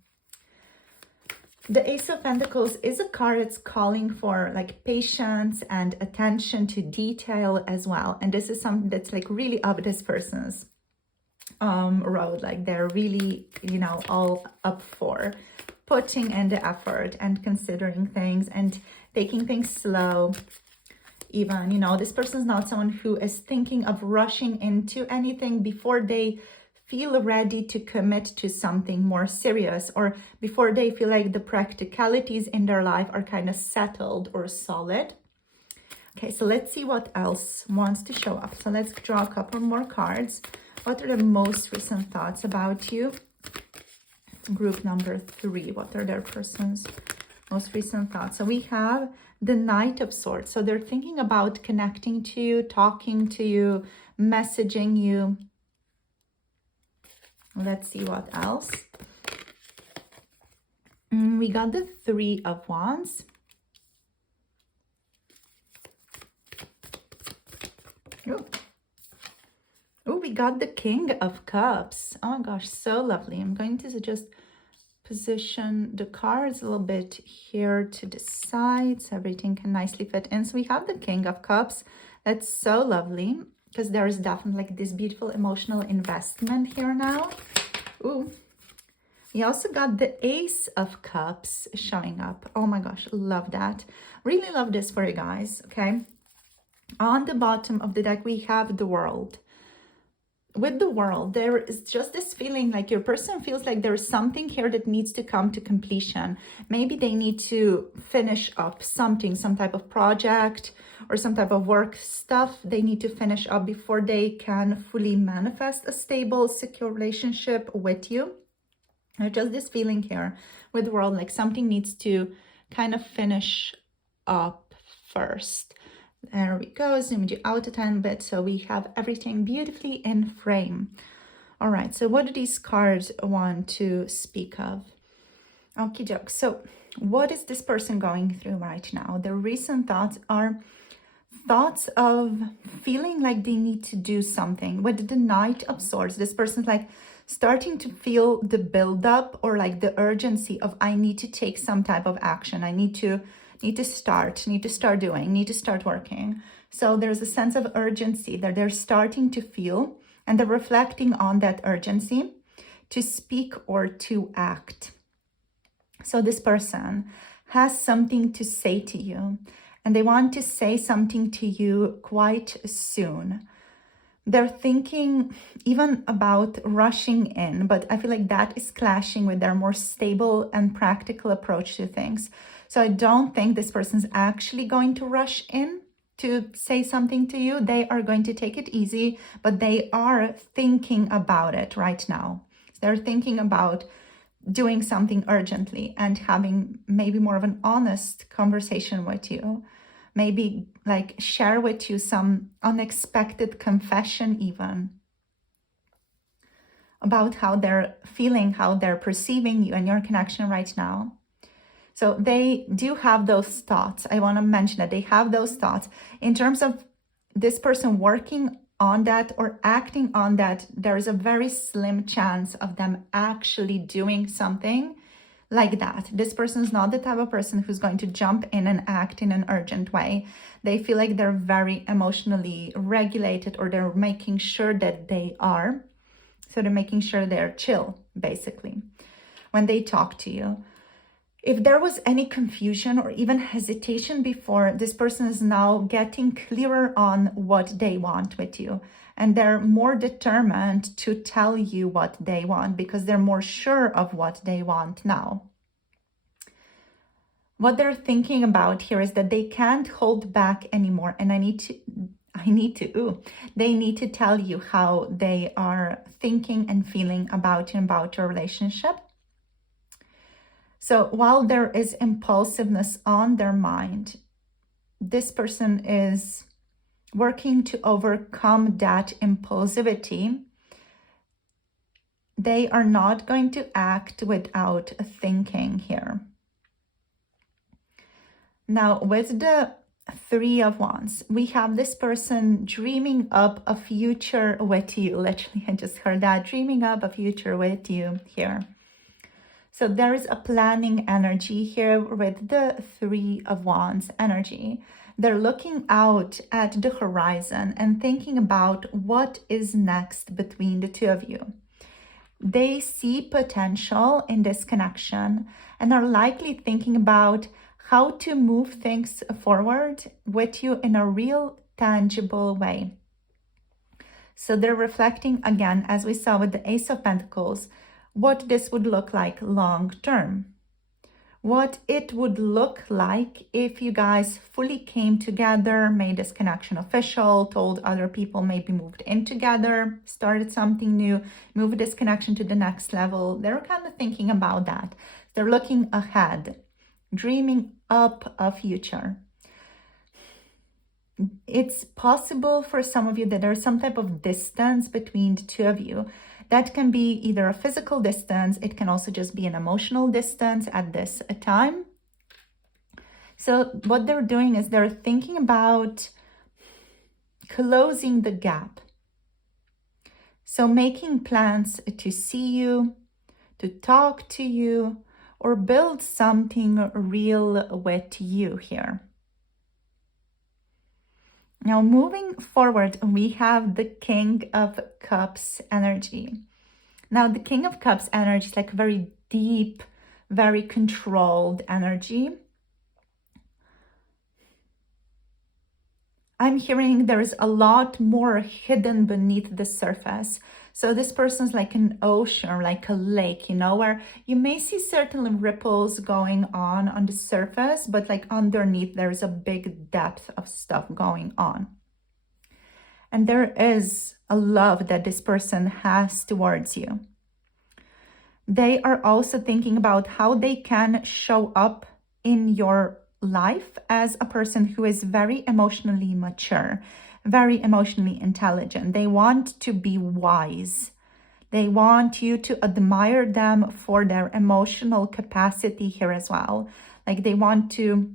The Ace of Pentacles is a card that's calling for like patience and attention to detail as well. And this is something that's like really up this person's road. Like they're really, you know, all up for putting in the effort and considering things and taking things slow. Even, you know, this person is not someone who is thinking of rushing into anything before they feel ready to commit to something more serious or before they feel like the practicalities in their life are kind of settled or solid. Okay, so let's see what else wants to show up. So let's draw a couple more cards. What are the most recent thoughts about you? Group number 3, what are their person's most recent thoughts? So we have the Knight of Swords. So they're thinking about connecting to you, talking to you, messaging you. Let's see what else. We got the 3 of Wands. Oh, we got the King of Cups. Oh my gosh, so lovely. I'm going to just position the cards a little bit here to the side so everything can nicely fit in. So we have the King of Cups. That's so lovely because there is definitely like this beautiful emotional investment here now. Ooh. We also got the Ace of Cups showing up. Oh my gosh, love that. Really love this for you guys, okay? On the bottom of the deck, we have the World. With the World, there is just this feeling like your person feels like there's something here that needs to come to completion. Maybe they need to finish up something, some type of project or some type of work stuff they need to finish up before they can fully manifest a stable, secure relationship with you. There's just this feeling here with the World, like something needs to kind of finish up first. There we go, zoomed you out a tiny bit so we have everything beautifully in frame. All right, so what do these cards want to speak of? Okie doke. So What is this person going through right now? Their recent thoughts are thoughts of feeling like they need to do something. With the Knight of Swords, this person's like starting to feel the buildup or like the urgency of, I need to take some type of action. I need to start doing, need to start working. So there's a sense of urgency that they're starting to feel, and they're reflecting on that urgency to speak or to act. So this person has something to say to you, and they want to say something to you quite soon. They're thinking even about rushing in, but I feel like that is clashing with their more stable and practical approach to things. So I don't think this person's actually going to rush in to say something to you. They are going to take it easy, but they are thinking about it right now. They're thinking about doing something urgently and having maybe more of an honest conversation with you. Maybe like share with you some unexpected confession even about how they're feeling, how they're perceiving you and your connection right now. So they do have those thoughts. I want to mention that they have those thoughts. In terms of this person working on that or acting on that, there is a very slim chance of them actually doing something like that. This person is not the type of person who's going to jump in and act in an urgent way. They feel like they're very emotionally regulated, or they're making sure that they are. So they're making sure they're chill, basically, when they talk to you. If there was any confusion or even hesitation before, this person is now getting clearer on what they want with you. And they're more determined to tell you what they want because they're more sure of what they want now. What they're thinking about here is that they can't hold back anymore. And they need to tell you how they are thinking and feeling about you and about your relationship. So while there is impulsiveness on their mind, this person is working to overcome that impulsivity. They are not going to act without thinking here. Now, with the Three of Wands, we have this person dreaming up a future with you. Literally, I just heard that, dreaming up a future with you here. So there is a planning energy here with the Three of Wands energy. They're looking out at the horizon and thinking about what is next between the two of you. They see potential in this connection and are likely thinking about how to move things forward with you in a real, tangible way. So they're reflecting again, as we saw with the Ace of Pentacles, what this would look like long term. What it would look like if you guys fully came together, made this connection official, told other people, maybe moved in together, started something new, moved this connection to the next level. They're kind of thinking about that. They're looking ahead, dreaming up a future. It's possible for some of you that there's some type of distance between the two of you. That can be either a physical distance, it can also just be an emotional distance at this time. So what they're doing is they're thinking about closing the gap. So making plans to see you, to talk to you, or build something real with you here. Now, moving forward, we have the King of Cups energy. Now, the King of Cups energy is like very deep, very controlled energy. I'm hearing there is a lot more hidden beneath the surface. So this person's like an ocean or like a lake, you know, where you may see certain ripples going on the surface, but like underneath there's a big depth of stuff going on. And there is a love that this person has towards you. They are also thinking about how they can show up in your life as a person who is very emotionally mature, very emotionally intelligent. They want to be wise. They want you to admire them for their emotional capacity here as well. Like they want to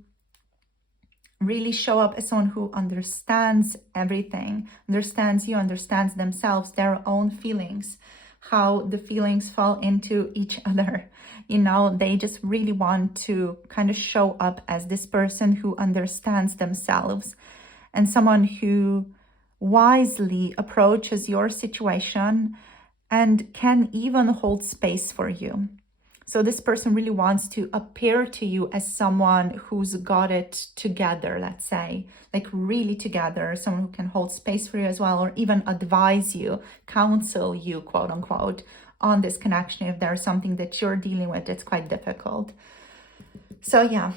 really show up as someone who understands everything, understands you, understands themselves, their own feelings, how the feelings fall into each other. You know, they just really want to kind of show up as this person who understands themselves and someone who wisely approaches your situation and can even hold space for you. So this person really wants to appear to you as someone who's got it together, let's say, like really together, someone who can hold space for you as well, or even advise you, counsel you, quote unquote, on this connection if there's something that you're dealing with that's quite difficult. So yeah,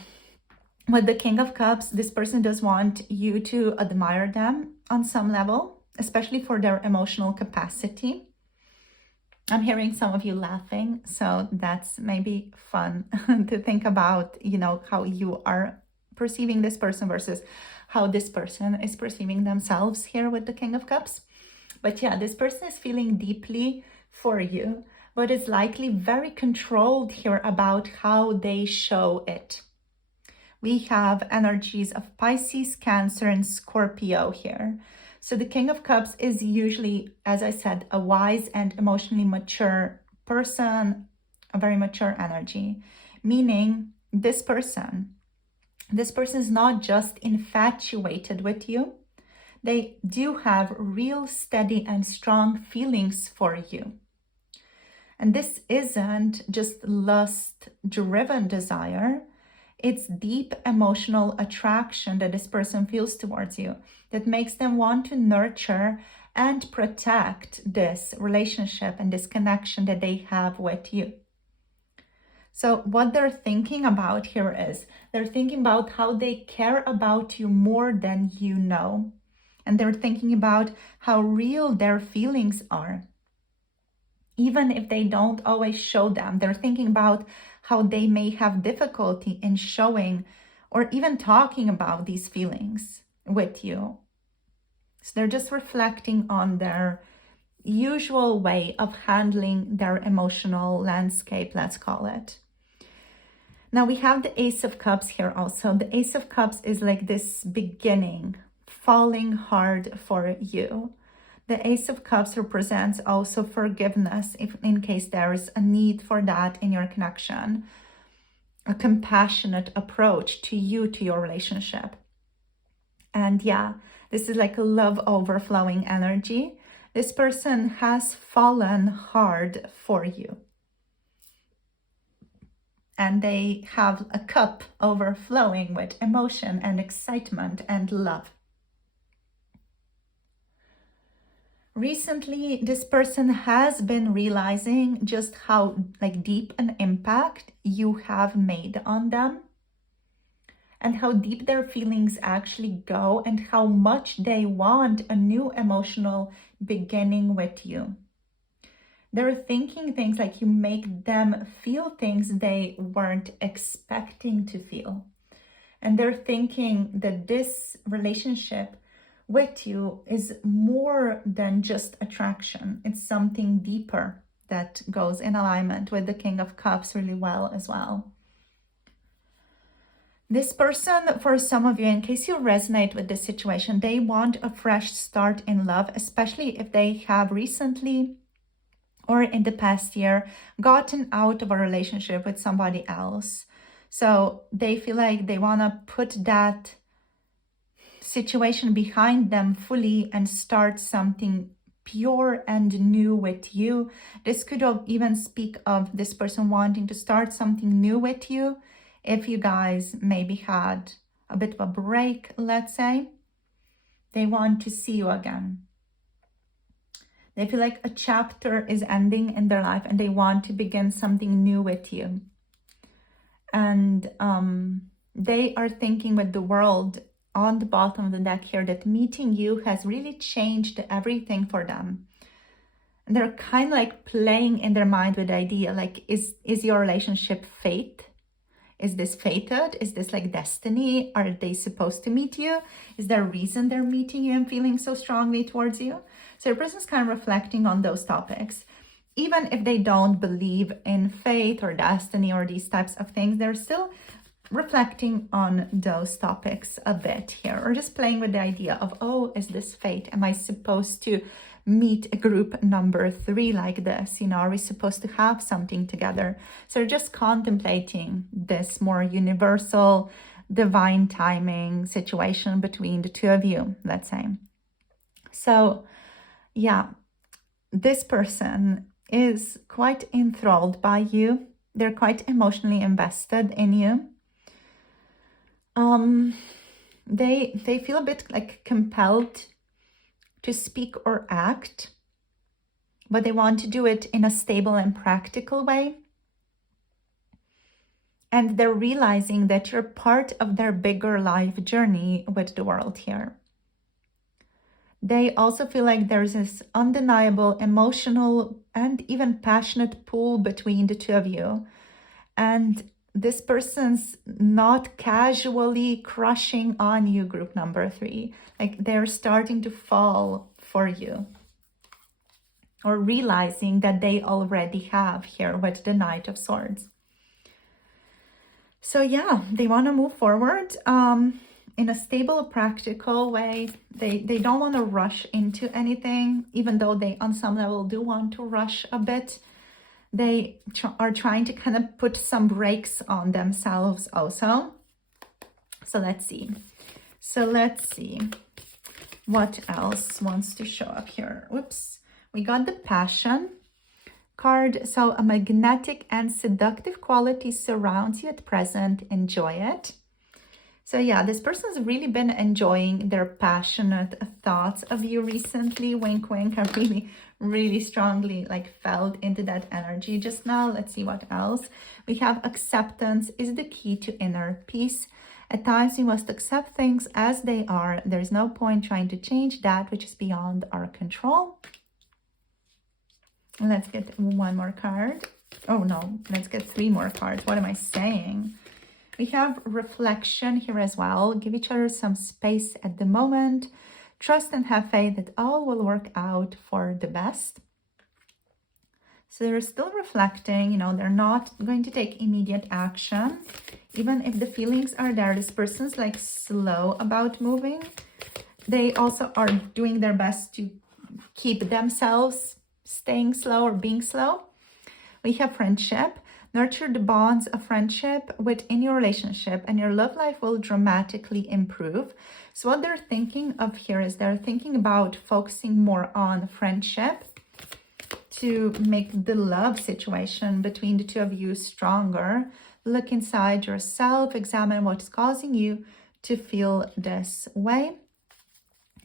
with the King of Cups, this person does want you to admire them on some level, especially for their emotional capacity. I'm hearing some of you laughing, so that's maybe fun to think about, you know, how you are perceiving this person versus how this person is perceiving themselves here with the King of Cups. But yeah, this person is feeling deeply for you, but is likely very controlled here about how they show it. We have energies of Pisces, Cancer, and Scorpio here. So the King of Cups is usually, as I said, a wise and emotionally mature person, a very mature energy, meaning this person is not just infatuated with you. They do have real steady and strong feelings for you. And this isn't just lust-driven desire. It's deep emotional attraction that this person feels towards you that makes them want to nurture and protect this relationship and this connection that they have with you. So what they're thinking about here is they're thinking about how they care about you more than you know. And they're thinking about how real their feelings are. Even if they don't always show them, they're thinking about how they may have difficulty in showing or even talking about these feelings with you. So they're just reflecting on their usual way of handling their emotional landscape, let's call it. Now we have the Ace of Cups here also. The Ace of Cups is like this beginning, falling hard for you. The Ace of Cups represents also forgiveness if in case there is a need for that in your connection. A compassionate approach to you, to your relationship. And yeah, this is like a love overflowing energy. This person has fallen hard for you. And they have a cup overflowing with emotion and excitement and love. Recently, this person has been realizing just how deep an impact you have made on them and how deep their feelings actually go and how much they want a new emotional beginning with you. They're thinking things like you make them feel things they weren't expecting to feel. And they're thinking that this relationship with you is more than just attraction. It's something deeper that goes in alignment with the King of Cups really well as well. This person, for some of you, in case you resonate with this situation, they want a fresh start in love, especially if they have recently or in the past year gotten out of a relationship with somebody else. So they feel like they want to put that situation behind them fully and start something pure and new with you. This could even speak of this person wanting to start something new with you if you guys maybe had a bit of a break, let's say. They want to see you again. They feel like a chapter is ending in their life and they want to begin something new with you. And they are thinking with the World on the bottom of the deck here that meeting you has really changed everything for them. And they're kind of like playing in their mind with the idea, like, is your relationship fate? Is this fated? Is this like destiny? Are they supposed to meet you? Is there a reason they're meeting you and feeling so strongly towards you? So your person's kind of reflecting on those topics. even if they don't believe in fate or destiny or these types of things, they're still reflecting on those topics a bit here, or just playing with the idea of, oh, is this fate? Am I supposed to meet a group number 3 like this? You know, are we supposed to have something together? So just contemplating this more universal, divine timing situation between the two of you, let's say. So yeah, this person is quite enthralled by you. They're quite emotionally invested in you. They feel a bit like compelled to speak or act, but they want to do it in a stable and practical way. And they're realizing that you're part of their bigger life journey with the world here. They also feel like there's this undeniable emotional and even passionate pull between the two of you. And this person's not casually crushing on you, group number 3. Like they're starting to fall for you, or realizing that they already have here with the Knight of Swords. So yeah, they want to move forward in a stable, practical way. They don't want to rush into anything, even though they on some level do want to rush a bit. They are trying to kind of put some brakes on themselves also. So let's see. What else wants to show up here. Whoops. We got the Passion card. So a magnetic and seductive quality surrounds you at present. Enjoy it. So yeah, this person's really been enjoying their passionate thoughts of you recently. Wink, wink. I really strongly like felt into that energy just now. Let's see what else. We have acceptance is the key to inner peace. At times we must accept things as they are. There's no point trying to change that which is beyond our control. Let's get one more card. Oh no, let's get 3 more cards. What am I saying? We have reflection here as well. Give each other some space at the moment. Trust and have faith that all will work out for the best. So they're still reflecting, you know, they're not going to take immediate action. Even if the feelings are there, this person's like slow about moving. They also are doing their best to keep themselves staying slow or being slow. We have friendship. Nurture the bonds of friendship within your relationship and your love life will dramatically improve. So what they're thinking of here is they're thinking about focusing more on friendship to make the love situation between the two of you stronger. Look inside yourself, examine what's causing you to feel this way.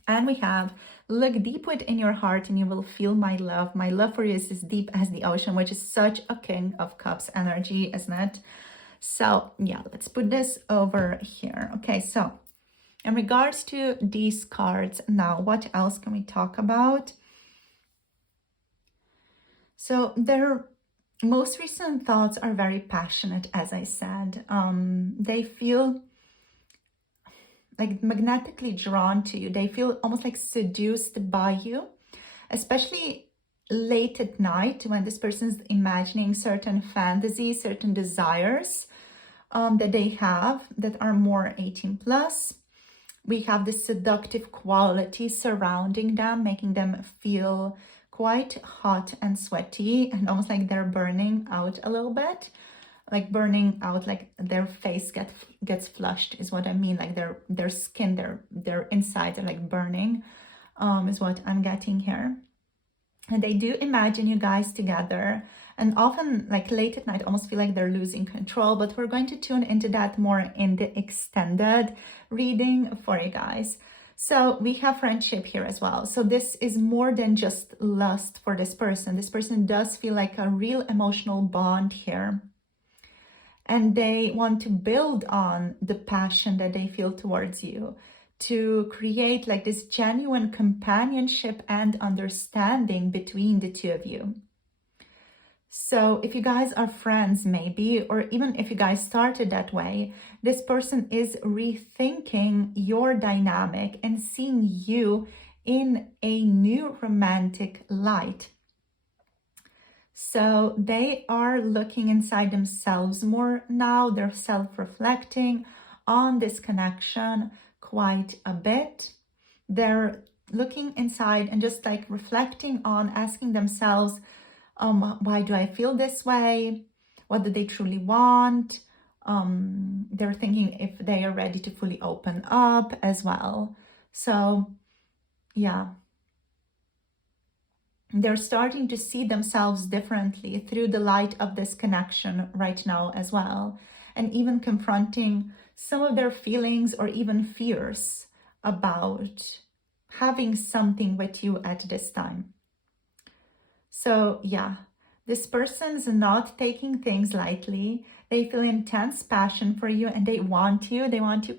And we have look deep within your heart and you will feel my love. My love for you is as deep as the ocean, which is such a King of Cups energy, isn't it? So yeah, let's put this over here. Okay, so in regards to these cards now, what else can we talk about? So their most recent thoughts are very passionate, as I said. They feel like magnetically drawn to you. They feel almost like seduced by you, especially late at night when this person's imagining certain fantasies, certain desires that they have that are more 18 plus. We have this seductive quality surrounding them, making them feel quite hot and sweaty and almost like they're burning out a little bit. Like burning out, like their face gets flushed is what I mean. Like their skin, their insides are like burning, is what I'm getting here. And they do imagine you guys together, and often like late at night almost feel like they're losing control, but we're going to tune into that more in the extended reading for you guys. So we have friendship here as well. So this is more than just lust for this person. This person does feel like a real emotional bond here. And they want to build on the passion that they feel towards you to create like this genuine companionship and understanding between the two of you. So if you guys are friends maybe, or even if you guys started that way, this person is rethinking your dynamic and seeing you in a new romantic light. So they are looking inside themselves more now. They're self-reflecting on this connection quite a bit. They're looking inside and just like reflecting on, asking themselves, why do I feel this way? What do they truly want? They're thinking if they are ready to fully open up as well. So yeah, they're starting to see themselves differently through the light of this connection right now as well, and even confronting some of their feelings or even fears about having something with you at this time. So yeah, this person's not taking things lightly. They feel intense passion for you and they want you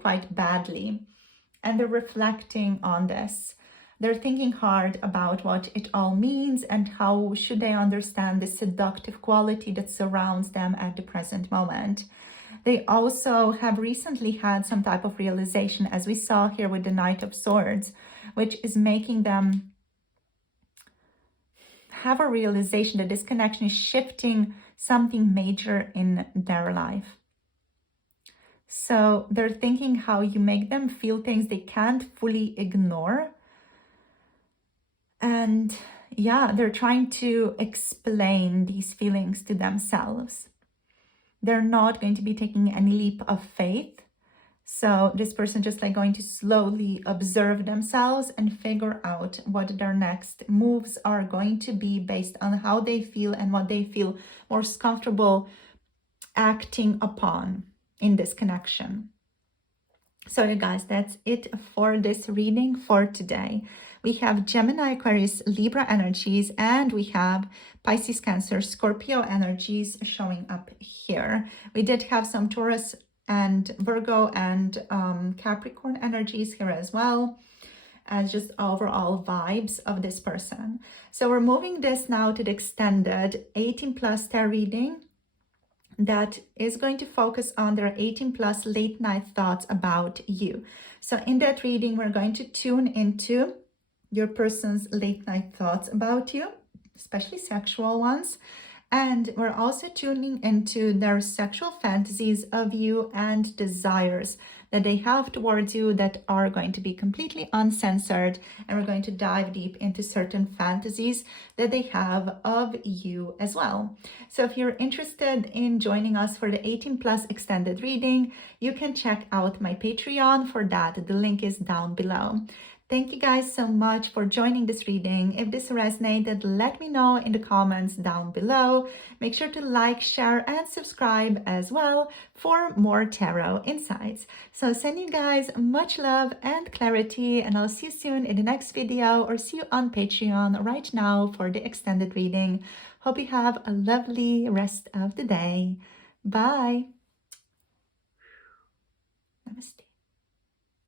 quite badly, and they're reflecting on this. They're thinking hard about what it all means and how should they understand the seductive quality that surrounds them at the present moment. They also have recently had some type of realization, as we saw here with the Knight of Swords, which is making them have a realization that this connection is shifting something major in their life. So they're thinking how you make them feel things they can't fully ignore. And yeah, they're trying to explain these feelings to themselves. They're not going to be taking any leap of faith. So this person just like going to slowly observe themselves and figure out what their next moves are going to be based on how they feel and what they feel most comfortable acting upon in this connection. So you guys, that's it for this reading for today. We have Gemini, Aquarius, Libra energies, and we have Pisces, Cancer, Scorpio energies showing up here. We did have some Taurus and Virgo and Capricorn energies here as well, as just overall vibes of this person. So we're moving this now to the extended 18 plus tarot reading that is going to focus on their 18 plus late night thoughts about you. So in that reading, we're going to tune into your person's late night thoughts about you, especially sexual ones. And we're also tuning into their sexual fantasies of you and desires that they have towards you that are going to be completely uncensored. And we're going to dive deep into certain fantasies that they have of you as well. So if you're interested in joining us for the 18 plus extended reading, you can check out my Patreon for that. The link is down below. Thank you guys so much for joining this reading. If this resonated, let me know in the comments down below. Make sure to like, share, and subscribe as well for more tarot insights. So send you guys much love and clarity, and I'll see you soon in the next video or see you on Patreon right now for the extended reading. Hope you have a lovely rest of the day. Bye. Namaste.